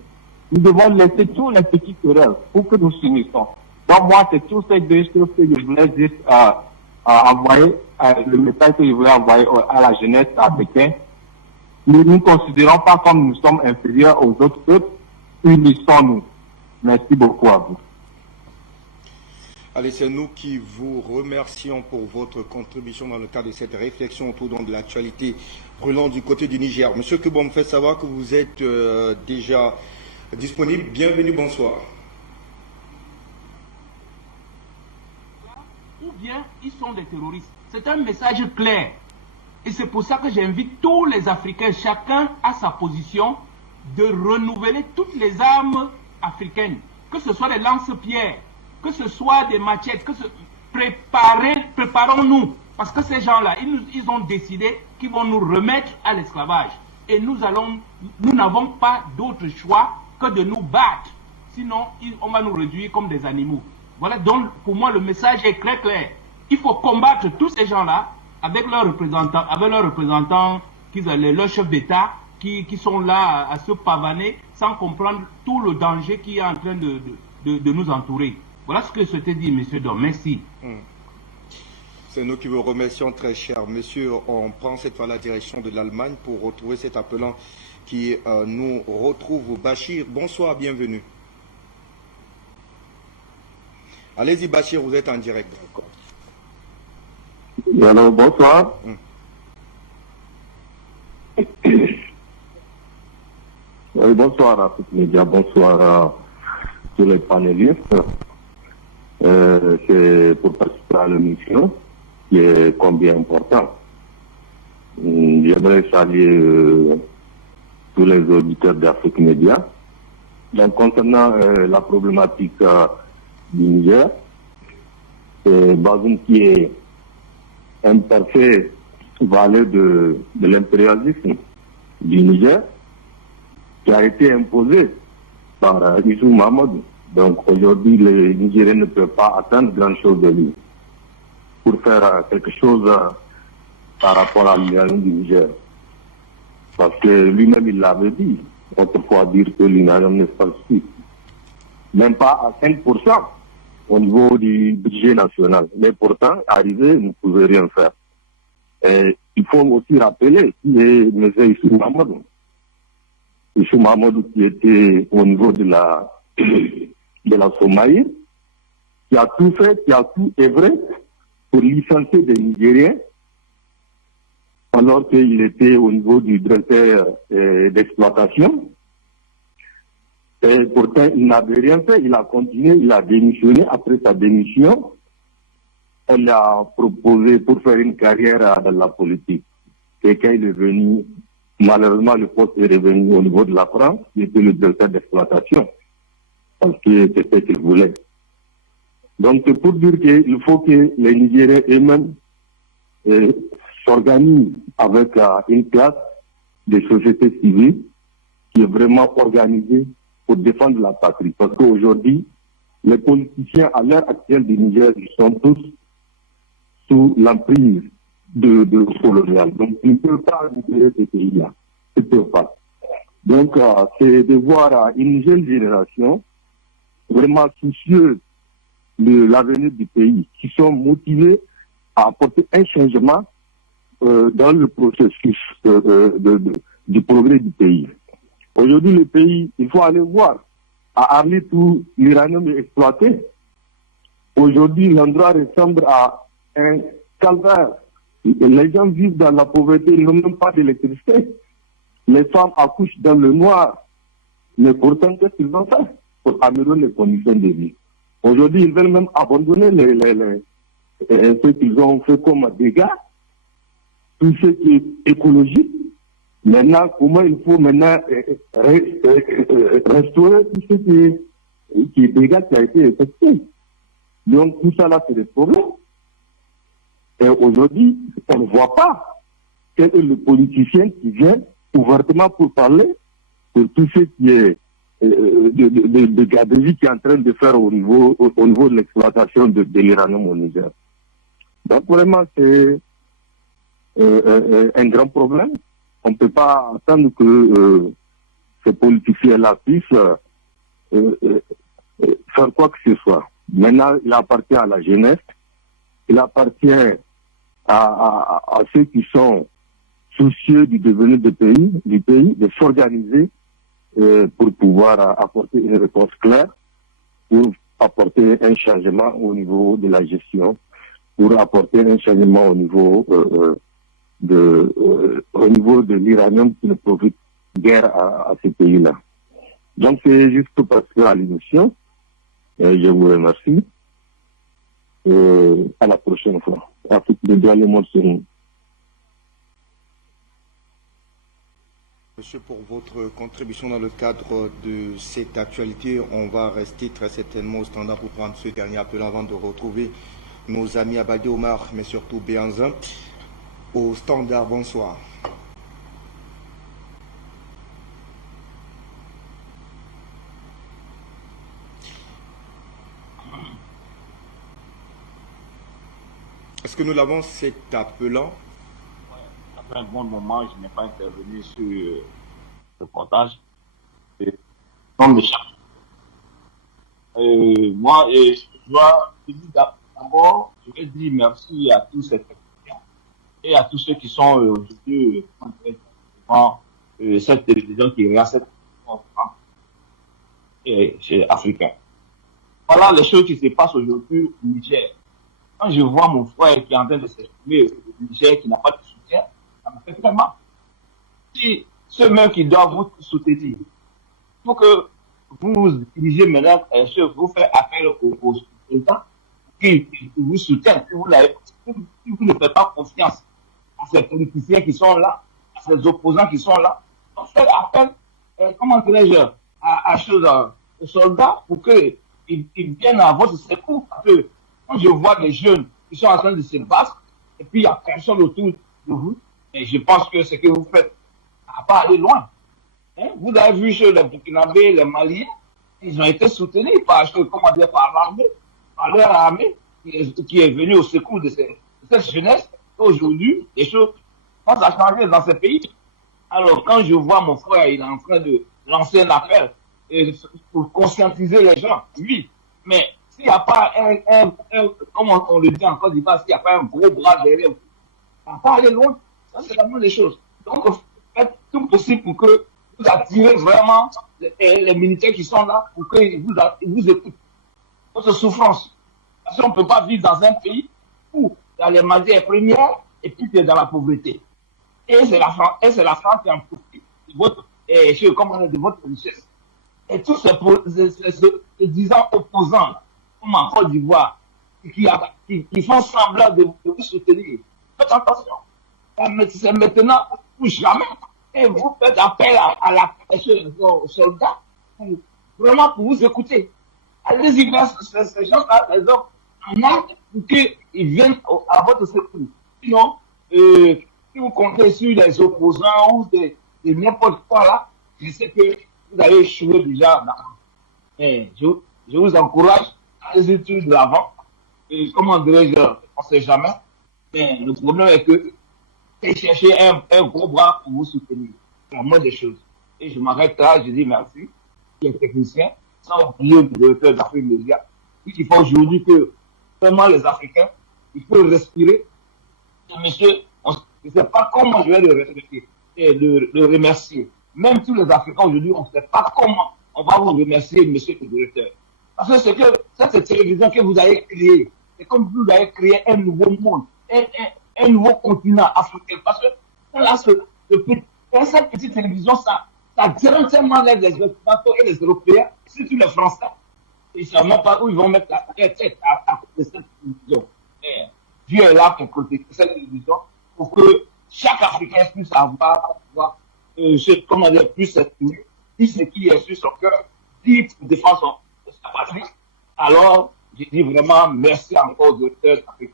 nous devons laisser tous les petits querelles pour que nous unissons. Donc moi, c'est tous ces deux choses que je voulais juste envoyer, le message que je voulais envoyer à la jeunesse africaine. Nous ne nous considérons pas comme nous sommes inférieurs aux autres peuples. Unissons-nous. Merci beaucoup à vous. Allez, c'est nous qui vous remercions pour votre contribution dans le cadre de cette réflexion autour de l'actualité brûlante du côté du Niger. Monsieur Kwebo me fait savoir que vous êtes déjà disponible. Bienvenue, bonsoir. Ou bien ils sont des terroristes. C'est un message clair. Et c'est pour ça que j'invite tous les Africains, chacun à sa position, de renouveler toutes les armes africaines. Que ce soit des lance-pierres, que ce soit des machettes, préparons-nous. Parce que ces gens-là, ils ont décidé qu'ils vont nous remettre à l'esclavage. Et nous n'avons pas d'autre choix que de nous battre. Sinon, on va nous réduire comme des animaux. Voilà, donc pour moi le message est très clair. Il faut combattre tous ces gens-là avec leurs représentants, leurs chefs d'État qui sont là à se pavaner sans comprendre tout le danger qui est en train de nous entourer. Voilà ce que je te dis, monsieur Dom. Merci. C'est nous qui vous remercions très cher. Monsieur, on prend cette fois la direction de l'Allemagne pour retrouver cet appelant qui nous retrouve. Bachir, bonsoir, bienvenue. Allez-y Bachir, vous êtes en direct. Alors, bonsoir. Oui, bonsoir à tous les médias, bonsoir à tous les panélistes. C'est pour participer à l'émission qui est combien important. J'aimerais saluer tous les auditeurs d'Afrique Média. Donc, concernant la problématique du Niger, c'est Bazoum qui est un parfait valet de l'impérialisme du Niger, qui a été imposé par Issou Mahamadou. Donc aujourd'hui, les Nigériens ne peuvent pas attendre grand-chose de lui pour faire quelque chose par rapport à l'Union du Niger. Parce que lui-même, il l'avait dit, autrefois dire que l'Union n'est pas suffisante. Même pas à 5% au niveau du budget national. Mais pourtant, arrivé, vous ne pouvez rien faire. Et il faut aussi rappeler qui est M. Issou Mahamadou. Issou Mahamadou qui était au niveau de la Somalie, qui a tout fait, qui a tout œuvré pour licencier des Nigériens, alors qu'il était au niveau du directeur d'exploitation. Et pourtant, il n'avait rien fait. Il a continué, il a démissionné. Après sa démission, on l'a proposé pour faire une carrière dans la politique. Et quand il est venu, malheureusement, le poste est revenu au niveau de la France. Il était le directeur d'exploitation. Parce que c'est ce qu'il voulait. Donc, c'est pour dire qu'il faut que les Nigériens eux-mêmes s'organisent avec une classe de société civile qui est vraiment organisée pour défendre la patrie. Parce qu'aujourd'hui, les politiciens à l'heure actuelle du Niger, ils sont tous sous l'emprise de colonial. Donc, ils ne peuvent pas libérer ces pays-là. Ils ne peuvent pas. Donc, c'est de voir une jeune génération vraiment soucieux de l'avenir du pays, qui sont motivés à apporter un changement dans le processus du progrès du pays. Aujourd'hui, le pays, il faut aller voir. À Arlit, où l'uranium est exploité, aujourd'hui, l'endroit ressemble à un calvaire. Les gens vivent dans la pauvreté, ils n'ont même pas d'électricité. Les femmes accouchent dans le noir. Mais pourtant, qu'est-ce qu'ils ont fait pour améliorer les conditions de vie? Aujourd'hui, ils veulent même abandonner ce qu'ils ont fait comme dégâts, tout ce qui est écologique. Maintenant, comment il faut maintenant restaurer tout ce qui est dégâts qui a été effectué. Donc, tout ça là, c'est des problèmes. Et aujourd'hui, on ne voit pas quel est le politicien qui vient ouvertement pour parler de tout ce qui est de garderie qui est en train de faire au niveau de l'exploitation de l'uranium au Niger. Donc vraiment, c'est un grand problème. On ne peut pas attendre que ces politiciens-là puissent faire quoi que ce soit. Maintenant, il appartient à la jeunesse, il appartient à ceux qui sont soucieux du devenir du pays de s'organiser pour pouvoir apporter une réponse claire, pour apporter un changement au niveau de la gestion, pour apporter un changement au niveau de l'uranium qui ne profite guère à ces pays-là. Donc, c'est juste pour passer à l'émission. Je vous remercie. À la prochaine fois. Afrique Média, le monde sur nous. Monsieur, pour votre contribution dans le cadre de cette actualité, on va rester très certainement au standard pour prendre ce dernier appel avant de retrouver nos amis Abadé Omar, mais surtout Béanzin. Au standard, bonsoir. Est-ce que nous l'avons, cet appelant? Après un bon moment, je n'ai pas intervenu sur le reportage. Moi, je dois dire d'abord, je vais dire merci à tous ces techniciens et à tous ceux qui sont aujourd'hui devant cette télévision qui regarde cette chez Africain. Voilà les choses qui se passent aujourd'hui au Niger. Quand je vois mon frère qui est en train de s'exprimer au Niger, qui n'a pas de soutien, ça me fait très mal. Si ceux mêmes qui doivent vous soutenir, il faut que vous dirigez maintenant, vous faites appel aux présidents qui vous soutiennent. Si vous ne faites pas confiance à ces politiciens qui sont là, à ces opposants qui sont là, faites appel, comment dirais-je, aux soldats pour qu'ils viennent à votre secours. Parce que quand je vois des jeunes qui sont en train de se battre, et puis il n'y a personne autour de vous, et je pense que ce que vous faites n'a pas aller loin. Hein? Vous avez vu chez les Burkinabés, les Maliens, ils ont été soutenus par l'armée, par leur armée, qui est venue au secours de cette jeunesse. Aujourd'hui, les choses vont changer dans ce pays. Alors, quand je vois mon frère, il est en train de lancer un appel pour conscientiser les gens, oui, mais s'il n'y a pas comme on le dit en Côte d'Ivoire, s'il n'y a pas un gros bras derrière vous, ça ne va pas aller loin. Ça, c'est la moindre des choses. Donc, faites tout possible pour que vous attirez vraiment les militaires qui sont là, pour qu'ils vous écoutent. Votre souffrance. Parce qu'on ne peut pas vivre dans un pays où il y a les matières premières et puis tu es dans la pauvreté. Et c'est la France qui en profite de votre richesse. Et tous ces 10 ans opposants, comme en Côte d'Ivoire, qui font semblant de vous soutenir. Faites attention. C'est maintenant ou jamais. Et vous faites appel aux soldats vraiment pour vous écouter. Allez-y vers ces gens-là, les hommes en armes, pour qu'ils viennent à votre secours. Sinon, si vous comptez sur les opposants ou de n'importe quoi là, je sais que vous allez échouer déjà. Et je vous encourage à aller de l'avant. Et comment dirais-je, on ne sait jamais. Mais le problème est que c'est chercher un gros bras pour vous soutenir. C'est la moindre des choses. Et je m'arrête là, je dis merci. Les techniciens, sans oublier le directeur d'Afrique Média, qui font aujourd'hui que vraiment les Africains, ils peuvent respirer. Et monsieur, je ne sais pas comment je vais le respecter et le remercier. Même tous les Africains aujourd'hui, on ne sait pas comment on va vous remercier, monsieur le directeur. Parce que c'est que cette télévision que vous avez créée, c'est comme vous avez créé un nouveau monde, un nouveau continent africain. Parce que là, cette petite télévision, ça directement les Occidentaux et les Européens, surtout les Français. Ils ne savent même pas où ils vont mettre la tête à côté de cette télévision. Et Dieu est là pour protéger cette télévision, pour que chaque Africain puisse avoir, puisse s'exprimer, dire ce qui est sur son cœur, dire pour défendre sa patrie. Alors, je dis vraiment merci encore au directeur d'Afrique.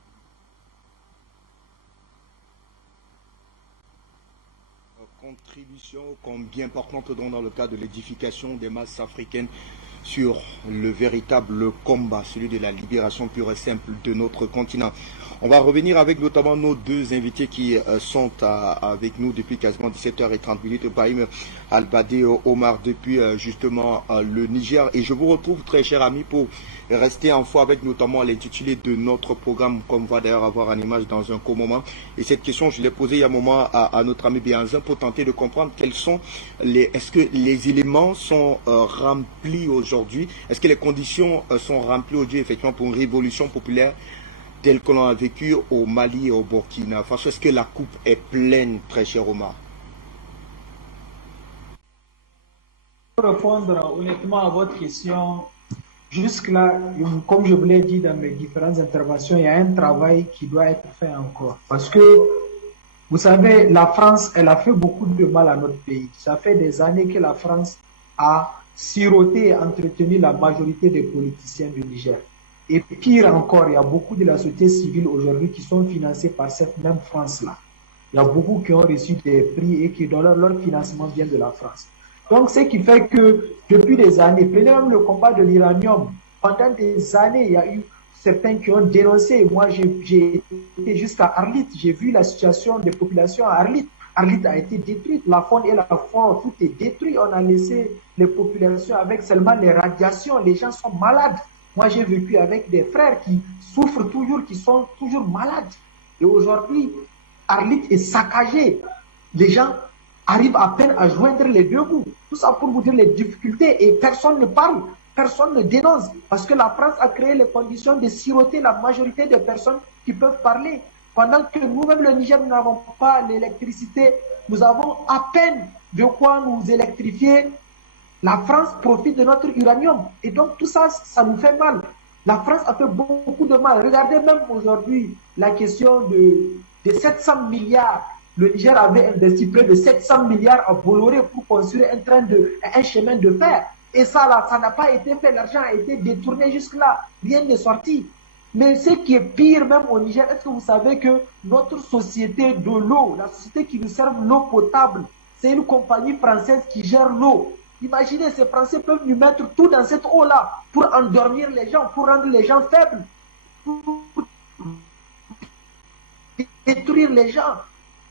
Contribution combien importante dans le cadre de l'édification des masses africaines sur le véritable combat, celui de la libération pure et simple de notre continent. On va revenir avec notamment nos deux invités qui sont avec nous depuis quasiment 17h30. Ibrahim Albadé Omar depuis justement le Niger. Et je vous retrouve très cher ami pour rester en foi avec notamment l'intitulé de notre programme qu'on va d'ailleurs avoir en image dans un court moment. Et cette question, je l'ai posée il y a un moment à notre ami Béanzin pour tenter de comprendre quels sont est-ce que les éléments sont remplis aujourd'hui, est-ce que les conditions sont remplies aujourd'hui effectivement pour une révolution populaire telle que l'on a vécu au Mali et au Burkina Faso. Est-ce que la coupe est pleine, très cher Omar? répondre honnêtement à votre question, jusque-là, comme je vous l'ai dit dans mes différentes interventions, il y a un travail qui doit être fait encore. Parce que, vous savez, la France, elle a fait beaucoup de mal à notre pays. Ça fait des années que la France a siroté et entretenu la majorité des politiciens du Niger. Et pire encore, il y a beaucoup de la société civile aujourd'hui qui sont financés par cette même France-là. Il y a beaucoup qui ont reçu des prix et qui, dont leur financement vient de la France. Donc, ce qui fait que depuis des années, prenez même le combat de l'uranium, pendant des années, il y a eu certains qui ont dénoncé. Moi, j'ai été jusqu'à Arlit, j'ai vu la situation des populations à Arlit. Arlit a été détruite, la faune et la flore, tout est détruit. On a laissé les populations avec seulement les radiations, les gens sont malades. Moi, j'ai vécu avec des frères qui souffrent toujours, qui sont toujours malades. Et aujourd'hui, Arlit est saccagé. Les gens arrivent à peine à joindre les deux bouts. Tout ça pour vous dire les difficultés et personne ne parle, personne ne dénonce parce que la France a créé les conditions de siroter la majorité des personnes qui peuvent parler. Pendant que nous-mêmes, le Niger, nous n'avons pas l'électricité, nous avons à peine de quoi nous électrifier. La France profite de notre uranium et donc tout ça, ça nous fait mal. La France a fait beaucoup de mal. Regardez même aujourd'hui la question de 700 milliards. Le Niger avait investi près de 700 milliards à Bolloré pour construire un chemin de fer. Et ça, là, ça n'a pas été fait. L'argent a été détourné jusque-là. Rien n'est sorti. Mais ce qui est pire même au Niger, est-ce que vous savez que notre société de l'eau, la société qui nous sert l'eau potable, c'est une compagnie française qui gère l'eau. Imaginez, ces Français peuvent nous mettre tout dans cette eau-là pour endormir les gens, pour rendre les gens faibles, pour détruire les gens.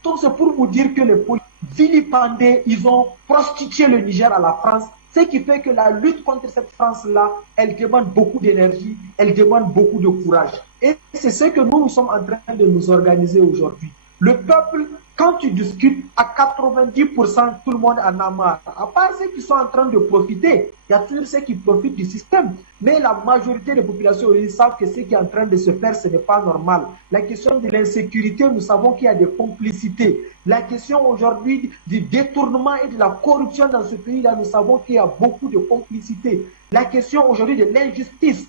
Donc c'est pour vous dire que les politiques vilipendés, ils ont prostitué le Niger à la France, ce qui fait que la lutte contre cette France-là, elle demande beaucoup d'énergie, elle demande beaucoup de courage. Et c'est ce que nous sommes en train de nous organiser aujourd'hui. Le peuple, quand tu discutes, à 90%, tout le monde en a marre. À part ceux qui sont en train de profiter, il y a toujours ceux qui profitent du système. Mais la majorité des populations, ils savent que ce qui est en train de se faire, ce n'est pas normal. La question de l'insécurité, nous savons qu'il y a des complicités. La question aujourd'hui du détournement et de la corruption dans ce pays-là, nous savons qu'il y a beaucoup de complicités. La question aujourd'hui de l'injustice.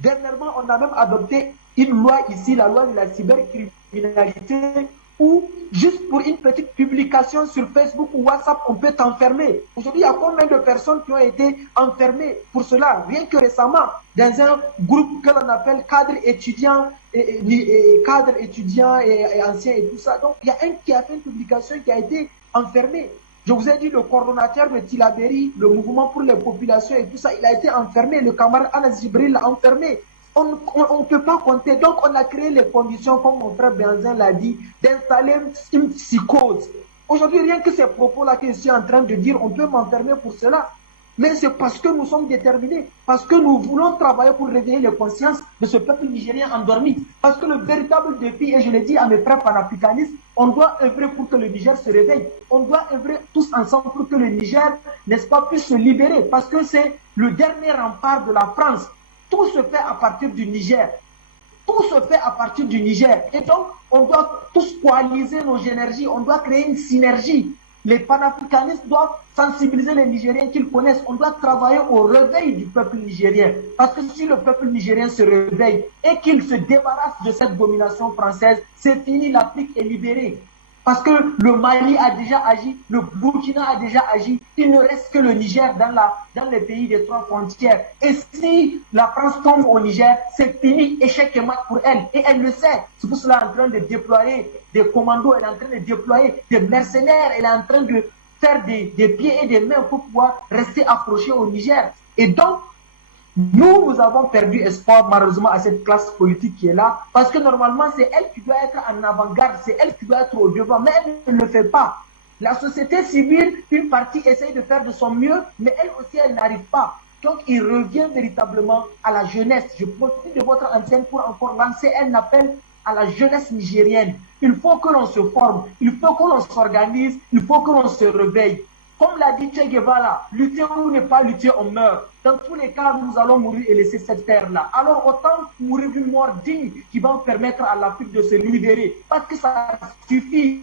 Dernièrement, on a même adopté une loi ici, la loi de la cybercriminalité, où juste pour une petite publication sur Facebook ou WhatsApp, on peut t'enfermer. Aujourd'hui, il y a combien de personnes qui ont été enfermées pour cela? Rien que récemment, dans un groupe que l'on appelle cadre étudiant et anciens et tout ça. Donc, il y a un qui a fait une publication qui a été enfermé. Je vous ai dit, le coordonnateur de Tilaberi, le mouvement pour les populations et tout ça, il a été enfermé. Le camarade Anas Jibril l'a enfermé. On ne peut pas compter. Donc, on a créé les conditions, comme mon frère Benzin l'a dit, d'installer une psychose. Aujourd'hui, rien que ces propos-là que je suis en train de dire, on peut m'enfermer pour cela. Mais c'est parce que nous sommes déterminés, parce que nous voulons travailler pour réveiller les consciences de ce peuple nigérien endormi. Parce que le véritable défi, et je l'ai dit à mes frères panafricanistes, on doit œuvrer pour que le Niger se réveille. On doit œuvrer tous ensemble pour que le Niger, n'est-ce pas, puisse se libérer. Parce que c'est le dernier rempart de la France. Tout se fait à partir du Niger. Tout se fait à partir du Niger. Et donc, on doit tous coaliser nos énergies. On doit créer une synergie. Les panafricanistes doivent sensibiliser les Nigériens qu'ils connaissent. On doit travailler au réveil du peuple nigérien. Parce que si le peuple nigérien se réveille et qu'il se débarrasse de cette domination française, c'est fini, l'Afrique est libérée. Parce que le Mali a déjà agi, le Burkina a déjà agi, il ne reste que le Niger dans les pays des trois frontières. Et si la France tombe au Niger, c'est fini, échec et mat pour elle. Et elle le sait. C'est pour cela qu'elle est en train de déployer des commandos, elle est en train de déployer des mercenaires, elle est en train de faire des pieds et des mains pour pouvoir rester accrochée au Niger. Et donc, nous avons perdu espoir malheureusement à cette classe politique qui est là, parce que normalement c'est elle qui doit être en avant-garde, c'est elle qui doit être au devant, mais elle ne le fait pas. La société civile, une partie essaye de faire de son mieux, mais elle aussi elle n'arrive pas. Donc il revient véritablement à la jeunesse. Je profite de votre antenne pour encore lancer un appel à la jeunesse nigérienne. Il faut que l'on se forme, il faut que l'on s'organise, il faut que l'on se réveille. Comme l'a dit Che Guevara, lutter ou ne pas lutter, on meurt. Dans tous les cas, nous allons mourir et laisser cette terre-là. Alors autant mourir d'une mort digne qui va permettre à l'Afrique de se libérer. Parce que ça suffit.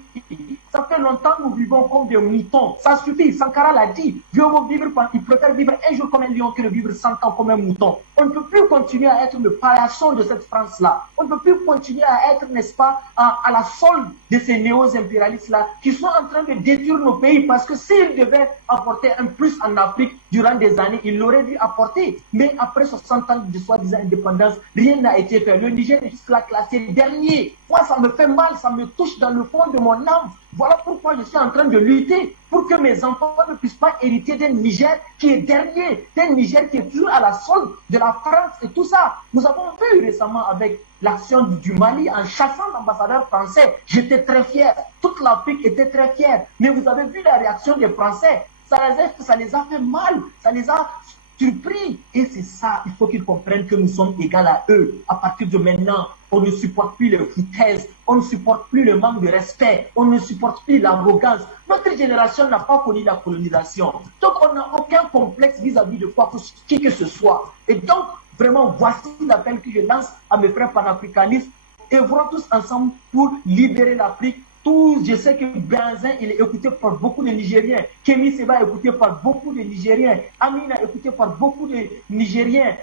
Ça fait longtemps que nous vivons comme des moutons. Ça suffit. Sankara l'a dit. Dieu veut vivre, il préfère vivre un jour comme un lion que de vivre 100 ans comme un mouton. On ne peut plus continuer à être le paillasson de cette France-là. On ne peut plus continuer à être, n'est-ce pas, à la solde de ces néo-impérialistes-là qui sont en train de détruire nos pays parce que s'ils devaient apporter un plus en Afrique durant des années, ils l'auraient dû apporter. Mais après 60 ans de soi-disant indépendance, rien n'a été fait. Le Niger est juste là classé dernier. Moi, ça me fait mal, ça me touche dans le fond de mon âme. Voilà pourquoi je suis en train de lutter pour que mes enfants ne puissent pas hériter d'un Niger qui est dernier, d'un Niger qui est toujours à la solde de la France et tout ça. Nous avons vu récemment avec l'action du Mali en chassant l'ambassadeur français. J'étais très fier. Toute l'Afrique était très fière. Mais vous avez vu la réaction des Français. Ça les a fait mal. Ça les a surpris. Et c'est ça, il faut qu'ils comprennent que nous sommes égaux à eux. À partir de maintenant, on ne supporte plus les foutaises, on ne supporte plus le manque de respect, on ne supporte plus l'arrogance. Notre génération n'a pas connu la colonisation. Donc on n'a aucun complexe vis-à-vis de quoi qui que ce soit. Et donc, vraiment, voici l'appel que je lance à mes frères panafricanistes. Œuvrons tous ensemble pour libérer l'Afrique. Je sais que Benzin, il est écouté par beaucoup de Nigériens. Kémy Seba est écouté par beaucoup de Nigériens. Amina est écouté par beaucoup de Nigériens.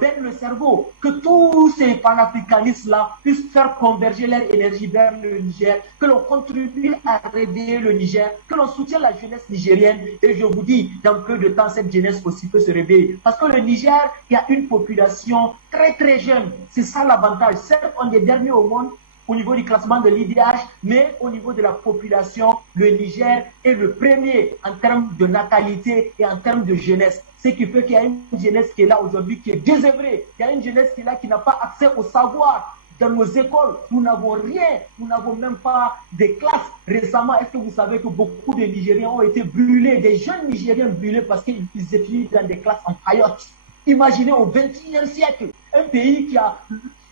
Ben le cerveau. Que tous ces panafricanistes-là puissent faire converger leur énergie vers le Niger. Que l'on contribue à réveiller le Niger. Que l'on soutienne la jeunesse nigérienne. Et je vous dis, dans peu de temps, cette jeunesse aussi peut se réveiller. Parce que le Niger, il y a une population très très jeune. C'est ça l'avantage. Certes, on est dernier au monde au niveau du classement de l'IDH, mais au niveau de la population, le Niger est le premier en termes de natalité et en termes de jeunesse. Ce qui fait qu'il y a une jeunesse qui est là aujourd'hui, qui est désœuvrée. Il y a une jeunesse qui est là, qui n'a pas accès au savoir. Dans nos écoles, nous n'avons rien, nous n'avons même pas de classes. Récemment, est-ce que vous savez que beaucoup de Nigériens ont été brûlés, des jeunes Nigériens brûlés parce qu'ils étudient dans des classes en paillotte. Imaginez au XXIe siècle, un pays qui a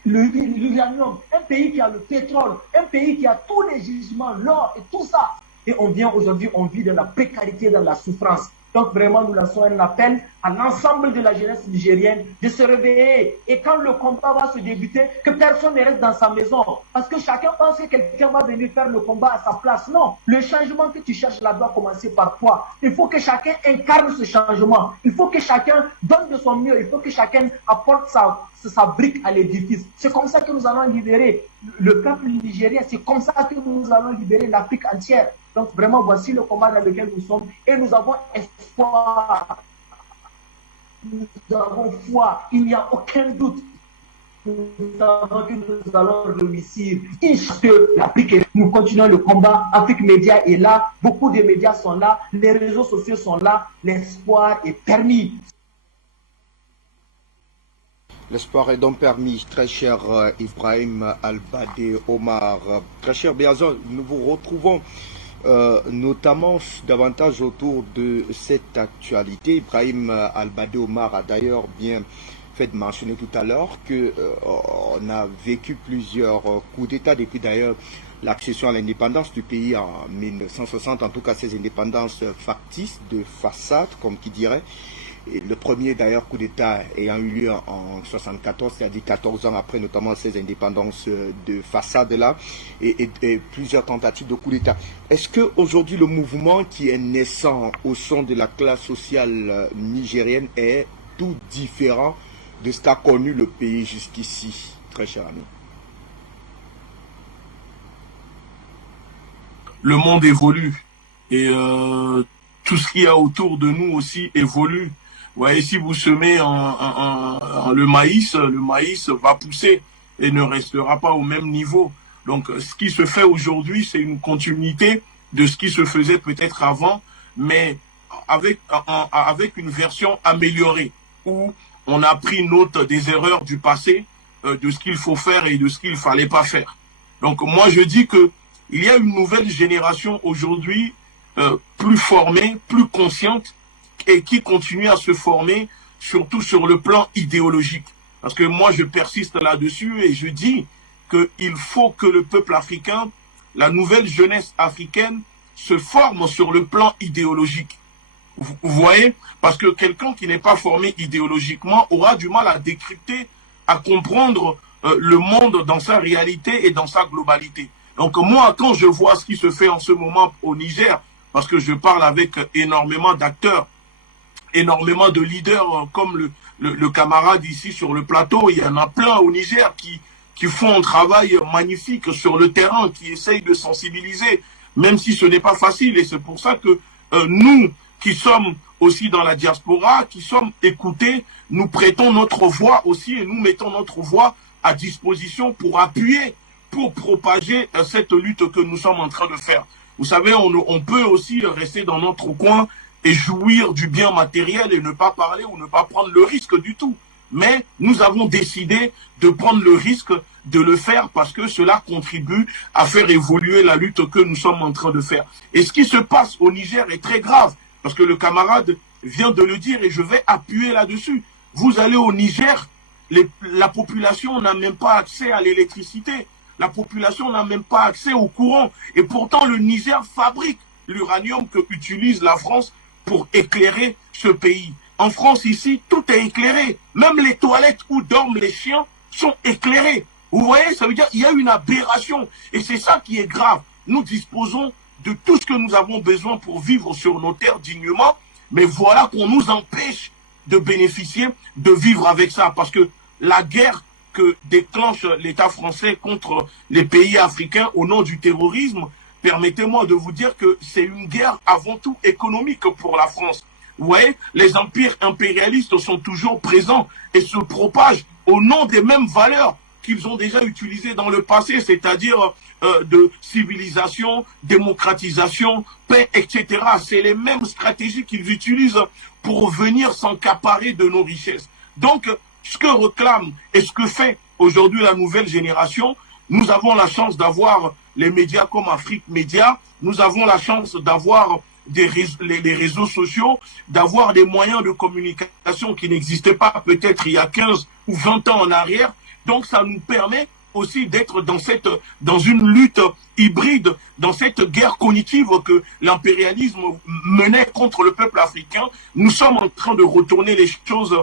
l'uranium, un pays qui a le pétrole, un pays qui a tous les gisements, l'or et tout ça. Et on vient aujourd'hui, on vit dans la précarité, dans la souffrance. Donc vraiment, nous lançons un appel à l'ensemble de la jeunesse nigérienne de se réveiller. Et quand le combat va se débuter, que personne ne reste dans sa maison. Parce que chacun pense que quelqu'un va venir faire le combat à sa place. Non, le changement que tu cherches là doit commencer par toi. Il faut que chacun incarne ce changement. Il faut que chacun donne de son mieux. Il faut que chacun apporte sa brique à l'édifice. C'est comme ça que nous allons libérer le peuple nigérien. C'est comme ça que nous allons libérer l'Afrique entière. Donc vraiment, voici le combat dans lequel nous sommes. Et nous avons espoir. Nous avons foi. Il n'y a aucun doute. Nous savons que nous allons réussir. L'Afrique, nous continuons le combat. Afrique Média est là. Beaucoup de médias sont là. Les réseaux sociaux sont là. L'espoir est permis. L'espoir est donc permis, très cher Ibrahim Albadé Omar. Très cher Béazon, nous vous retrouvons notamment davantage autour de cette actualité. Ibrahim Albadé Omar a d'ailleurs bien fait de mentionner tout à l'heure qu'on a vécu plusieurs coups d'État depuis d'ailleurs l'accession à l'indépendance du pays en 1960, en tout cas ces indépendances factices, de façade, comme qui dirait. Et le premier d'ailleurs coup d'État ayant eu lieu en 1974, c'est-à-dire 14 ans après notamment ces indépendances de façade-là, et plusieurs tentatives de coup d'État. Est-ce qu'aujourd'hui le mouvement qui est naissant au sein de la classe sociale nigérienne est tout différent de ce qu'a connu le pays jusqu'ici, très cher ami? Le monde évolue et tout ce qu'il y a autour de nous aussi évolue. Vous voyez, si vous semez le maïs va pousser et ne restera pas au même niveau. Donc, ce qui se fait aujourd'hui, c'est une continuité de ce qui se faisait peut-être avant, mais avec une version améliorée, où on a pris note des erreurs du passé, de ce qu'il faut faire et de ce qu'il ne fallait pas faire. Donc, moi, je dis que il y a une nouvelle génération aujourd'hui plus formée, plus consciente, et qui continue à se former, surtout sur le plan idéologique. Parce que moi, je persiste là-dessus et je dis qu'il faut que le peuple africain, la nouvelle jeunesse africaine, se forme sur le plan idéologique. Vous voyez? Parce que quelqu'un qui n'est pas formé idéologiquement aura du mal à décrypter, à comprendre le monde dans sa réalité et dans sa globalité. Donc moi, quand je vois ce qui se fait en ce moment au Niger, parce que je parle avec énormément d'acteurs, énormément de leaders comme le camarade ici sur le plateau, il y en a plein au Niger qui font un travail magnifique sur le terrain, qui essayent de sensibiliser, même si ce n'est pas facile. Et c'est pour ça que nous, qui sommes aussi dans la diaspora, qui sommes écoutés, nous prêtons notre voix aussi et nous mettons notre voix à disposition pour appuyer, pour propager cette lutte que nous sommes en train de faire. Vous savez, on peut aussi rester dans notre coin et jouir du bien matériel et ne pas parler ou ne pas prendre le risque du tout. Mais nous avons décidé de prendre le risque de le faire parce que cela contribue à faire évoluer la lutte que nous sommes en train de faire. Et ce qui se passe au Niger est très grave parce que le camarade vient de le dire et je vais appuyer là-dessus. Vous allez au Niger, la population n'a même pas accès à l'électricité. La population n'a même pas accès au courant. Et pourtant, le Niger fabrique l'uranium que utilise la France pour éclairer ce pays. En France, ici, tout est éclairé. Même les toilettes où dorment les chiens sont éclairées. Vous voyez, ça veut dire qu'il y a une aberration. Et c'est ça qui est grave. Nous disposons de tout ce que nous avons besoin pour vivre sur nos terres dignement. Mais voilà qu'on nous empêche de bénéficier, de vivre avec ça. Parce que la guerre que déclenche l'État français contre les pays africains au nom du terrorisme, permettez-moi de vous dire que c'est une guerre avant tout économique pour la France. Vous voyez, les empires impérialistes sont toujours présents et se propagent au nom des mêmes valeurs qu'ils ont déjà utilisées dans le passé, c'est-à-dire de civilisation, démocratisation, paix, etc. C'est les mêmes stratégies qu'ils utilisent pour venir s'accaparer de nos richesses. Donc, ce que réclame et ce que fait aujourd'hui la nouvelle génération, nous avons la chance d'avoir les médias comme Afrique Média, nous avons la chance d'avoir les réseaux sociaux, d'avoir des moyens de communication qui n'existaient pas peut-être il y a 15 ou 20 ans en arrière. Donc ça nous permet aussi d'être dans une lutte hybride, dans cette guerre cognitive que l'impérialisme menait contre le peuple africain. Nous sommes en train de retourner les choses,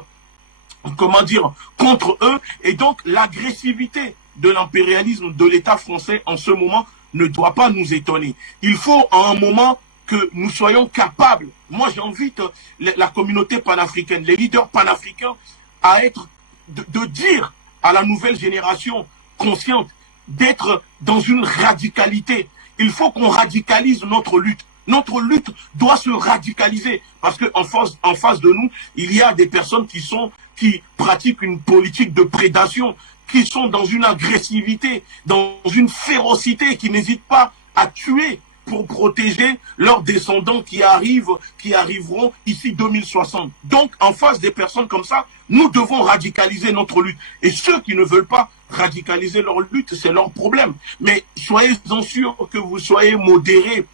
comment dire, contre eux. Et donc l'agressivité de l'impérialisme de l'État français en ce moment ne doit pas nous étonner. Il faut à un moment que nous soyons capables, moi j'invite la communauté panafricaine, les leaders panafricains à être, de dire à la nouvelle génération consciente d'être dans une radicalité. Il faut qu'on radicalise notre lutte. Notre lutte doit se radicaliser parce qu'en face de nous, il y a des personnes qui pratiquent une politique de prédation, qui sont dans une agressivité, dans une férocité, qui n'hésitent pas à tuer pour protéger leurs descendants qui arriveront ici 2060. Donc, en face des personnes comme ça, nous devons radicaliser notre lutte. Et ceux qui ne veulent pas radicaliser leur lutte, c'est leur problème. Mais soyez-en sûrs que vous soyez modérés,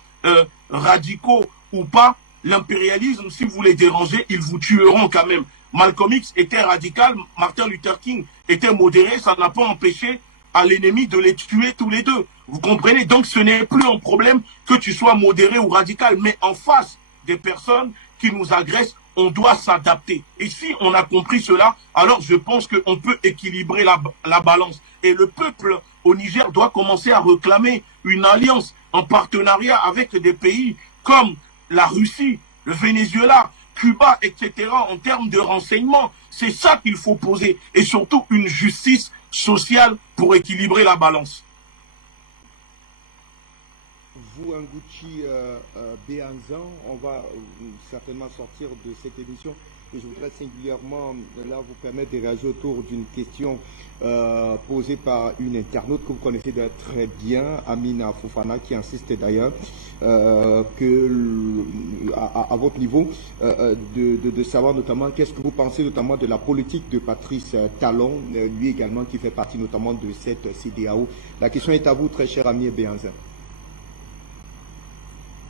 radicaux ou pas, l'impérialisme, si vous les dérangez, ils vous tueront quand même. Malcolm X était radical, Martin Luther King était modéré, ça n'a pas empêché à l'ennemi de les tuer tous les deux. Vous comprenez? Donc ce n'est plus un problème que tu sois modéré ou radical, mais en face des personnes qui nous agressent, on doit s'adapter. Et si on a compris cela, alors je pense qu'on peut équilibrer la balance. Et le peuple au Niger doit commencer à réclamer une alliance en partenariat avec des pays comme la Russie, le Venezuela, Cuba, etc. en termes de renseignement. C'est ça qu'il faut poser. Et surtout une justice sociale pour équilibrer la balance. Vous, Nguchi Béhanzan, on va certainement sortir de cette émission. Et je voudrais singulièrement là vous permettre de réagir autour d'une question posée par une internaute que vous connaissez très bien, Amina Fofana, qui insiste d'ailleurs que à votre niveau de savoir notamment qu'est-ce que vous pensez notamment de la politique de Patrice Talon, lui également qui fait partie notamment de cette CEDEAO. La question est à vous, très cher ami Béhanzan.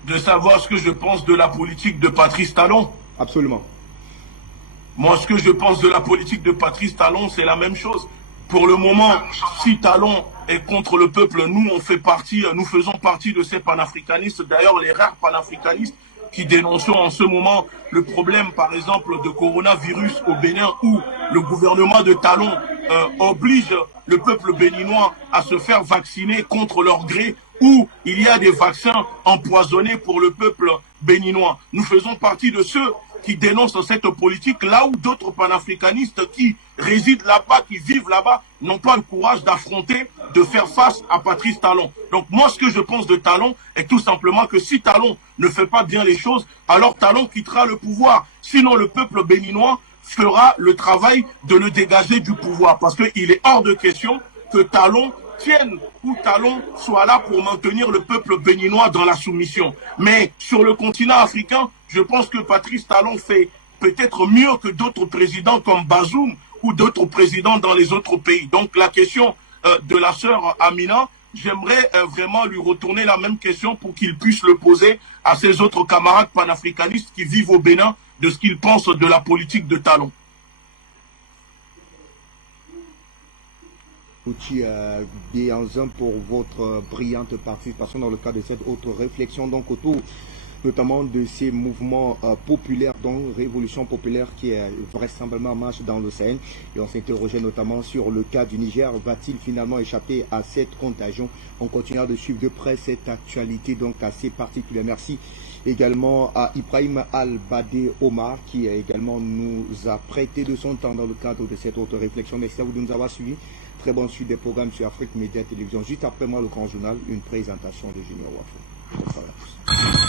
De savoir ce que je pense de la politique de Patrice Talon? Absolument. Moi, ce que je pense de la politique de Patrice Talon, c'est la même chose. Pour le moment, si Talon est contre le peuple, nous faisons partie de ces panafricanistes, d'ailleurs les rares panafricanistes qui dénonçons en ce moment le problème, par exemple, de coronavirus au Bénin, où le gouvernement de Talon oblige le peuple béninois à se faire vacciner contre leur gré, où il y a des vaccins empoisonnés pour le peuple béninois. Nous faisons partie de ceux qui dénoncent cette politique, là où d'autres panafricanistes qui résident là-bas, qui vivent là-bas, n'ont pas le courage d'affronter, de faire face à Patrice Talon. Donc moi, ce que je pense de Talon est tout simplement que si Talon ne fait pas bien les choses, alors Talon quittera le pouvoir. Sinon, le peuple béninois fera le travail de le dégager du pouvoir. Parce qu'il est hors de question que Talon tienne ou Talon soit là pour maintenir le peuple béninois dans la soumission. Mais sur le continent africain, je pense que Patrice Talon fait peut-être mieux que d'autres présidents comme Bazoum ou d'autres présidents dans les autres pays. Donc la question de la sœur Amina, j'aimerais vraiment lui retourner la même question pour qu'il puisse le poser à ses autres camarades panafricanistes qui vivent au Bénin de ce qu'ils pensent de la politique de Talon. Bienvenue pour votre brillante participation dans le cadre de cette autre réflexion donc autour notamment de ces mouvements populaires, donc révolution populaire qui est vraisemblablement en marche dans le Sahel. Et on s'interrogeait notamment sur le cas du Niger. Va-t-il finalement échapper à cette contagion? On continuera de suivre de près cette actualité donc assez particulière. Merci également à Ibrahim Al-Badé Omar qui également nous a prêté de son temps dans le cadre de cette autre réflexion. Merci à vous de nous avoir suivis. Très bonne suite des programmes sur Afrique Média Télévision. Juste après moi, le grand journal, une présentation de Junior Wafo. Bonsoir à tous.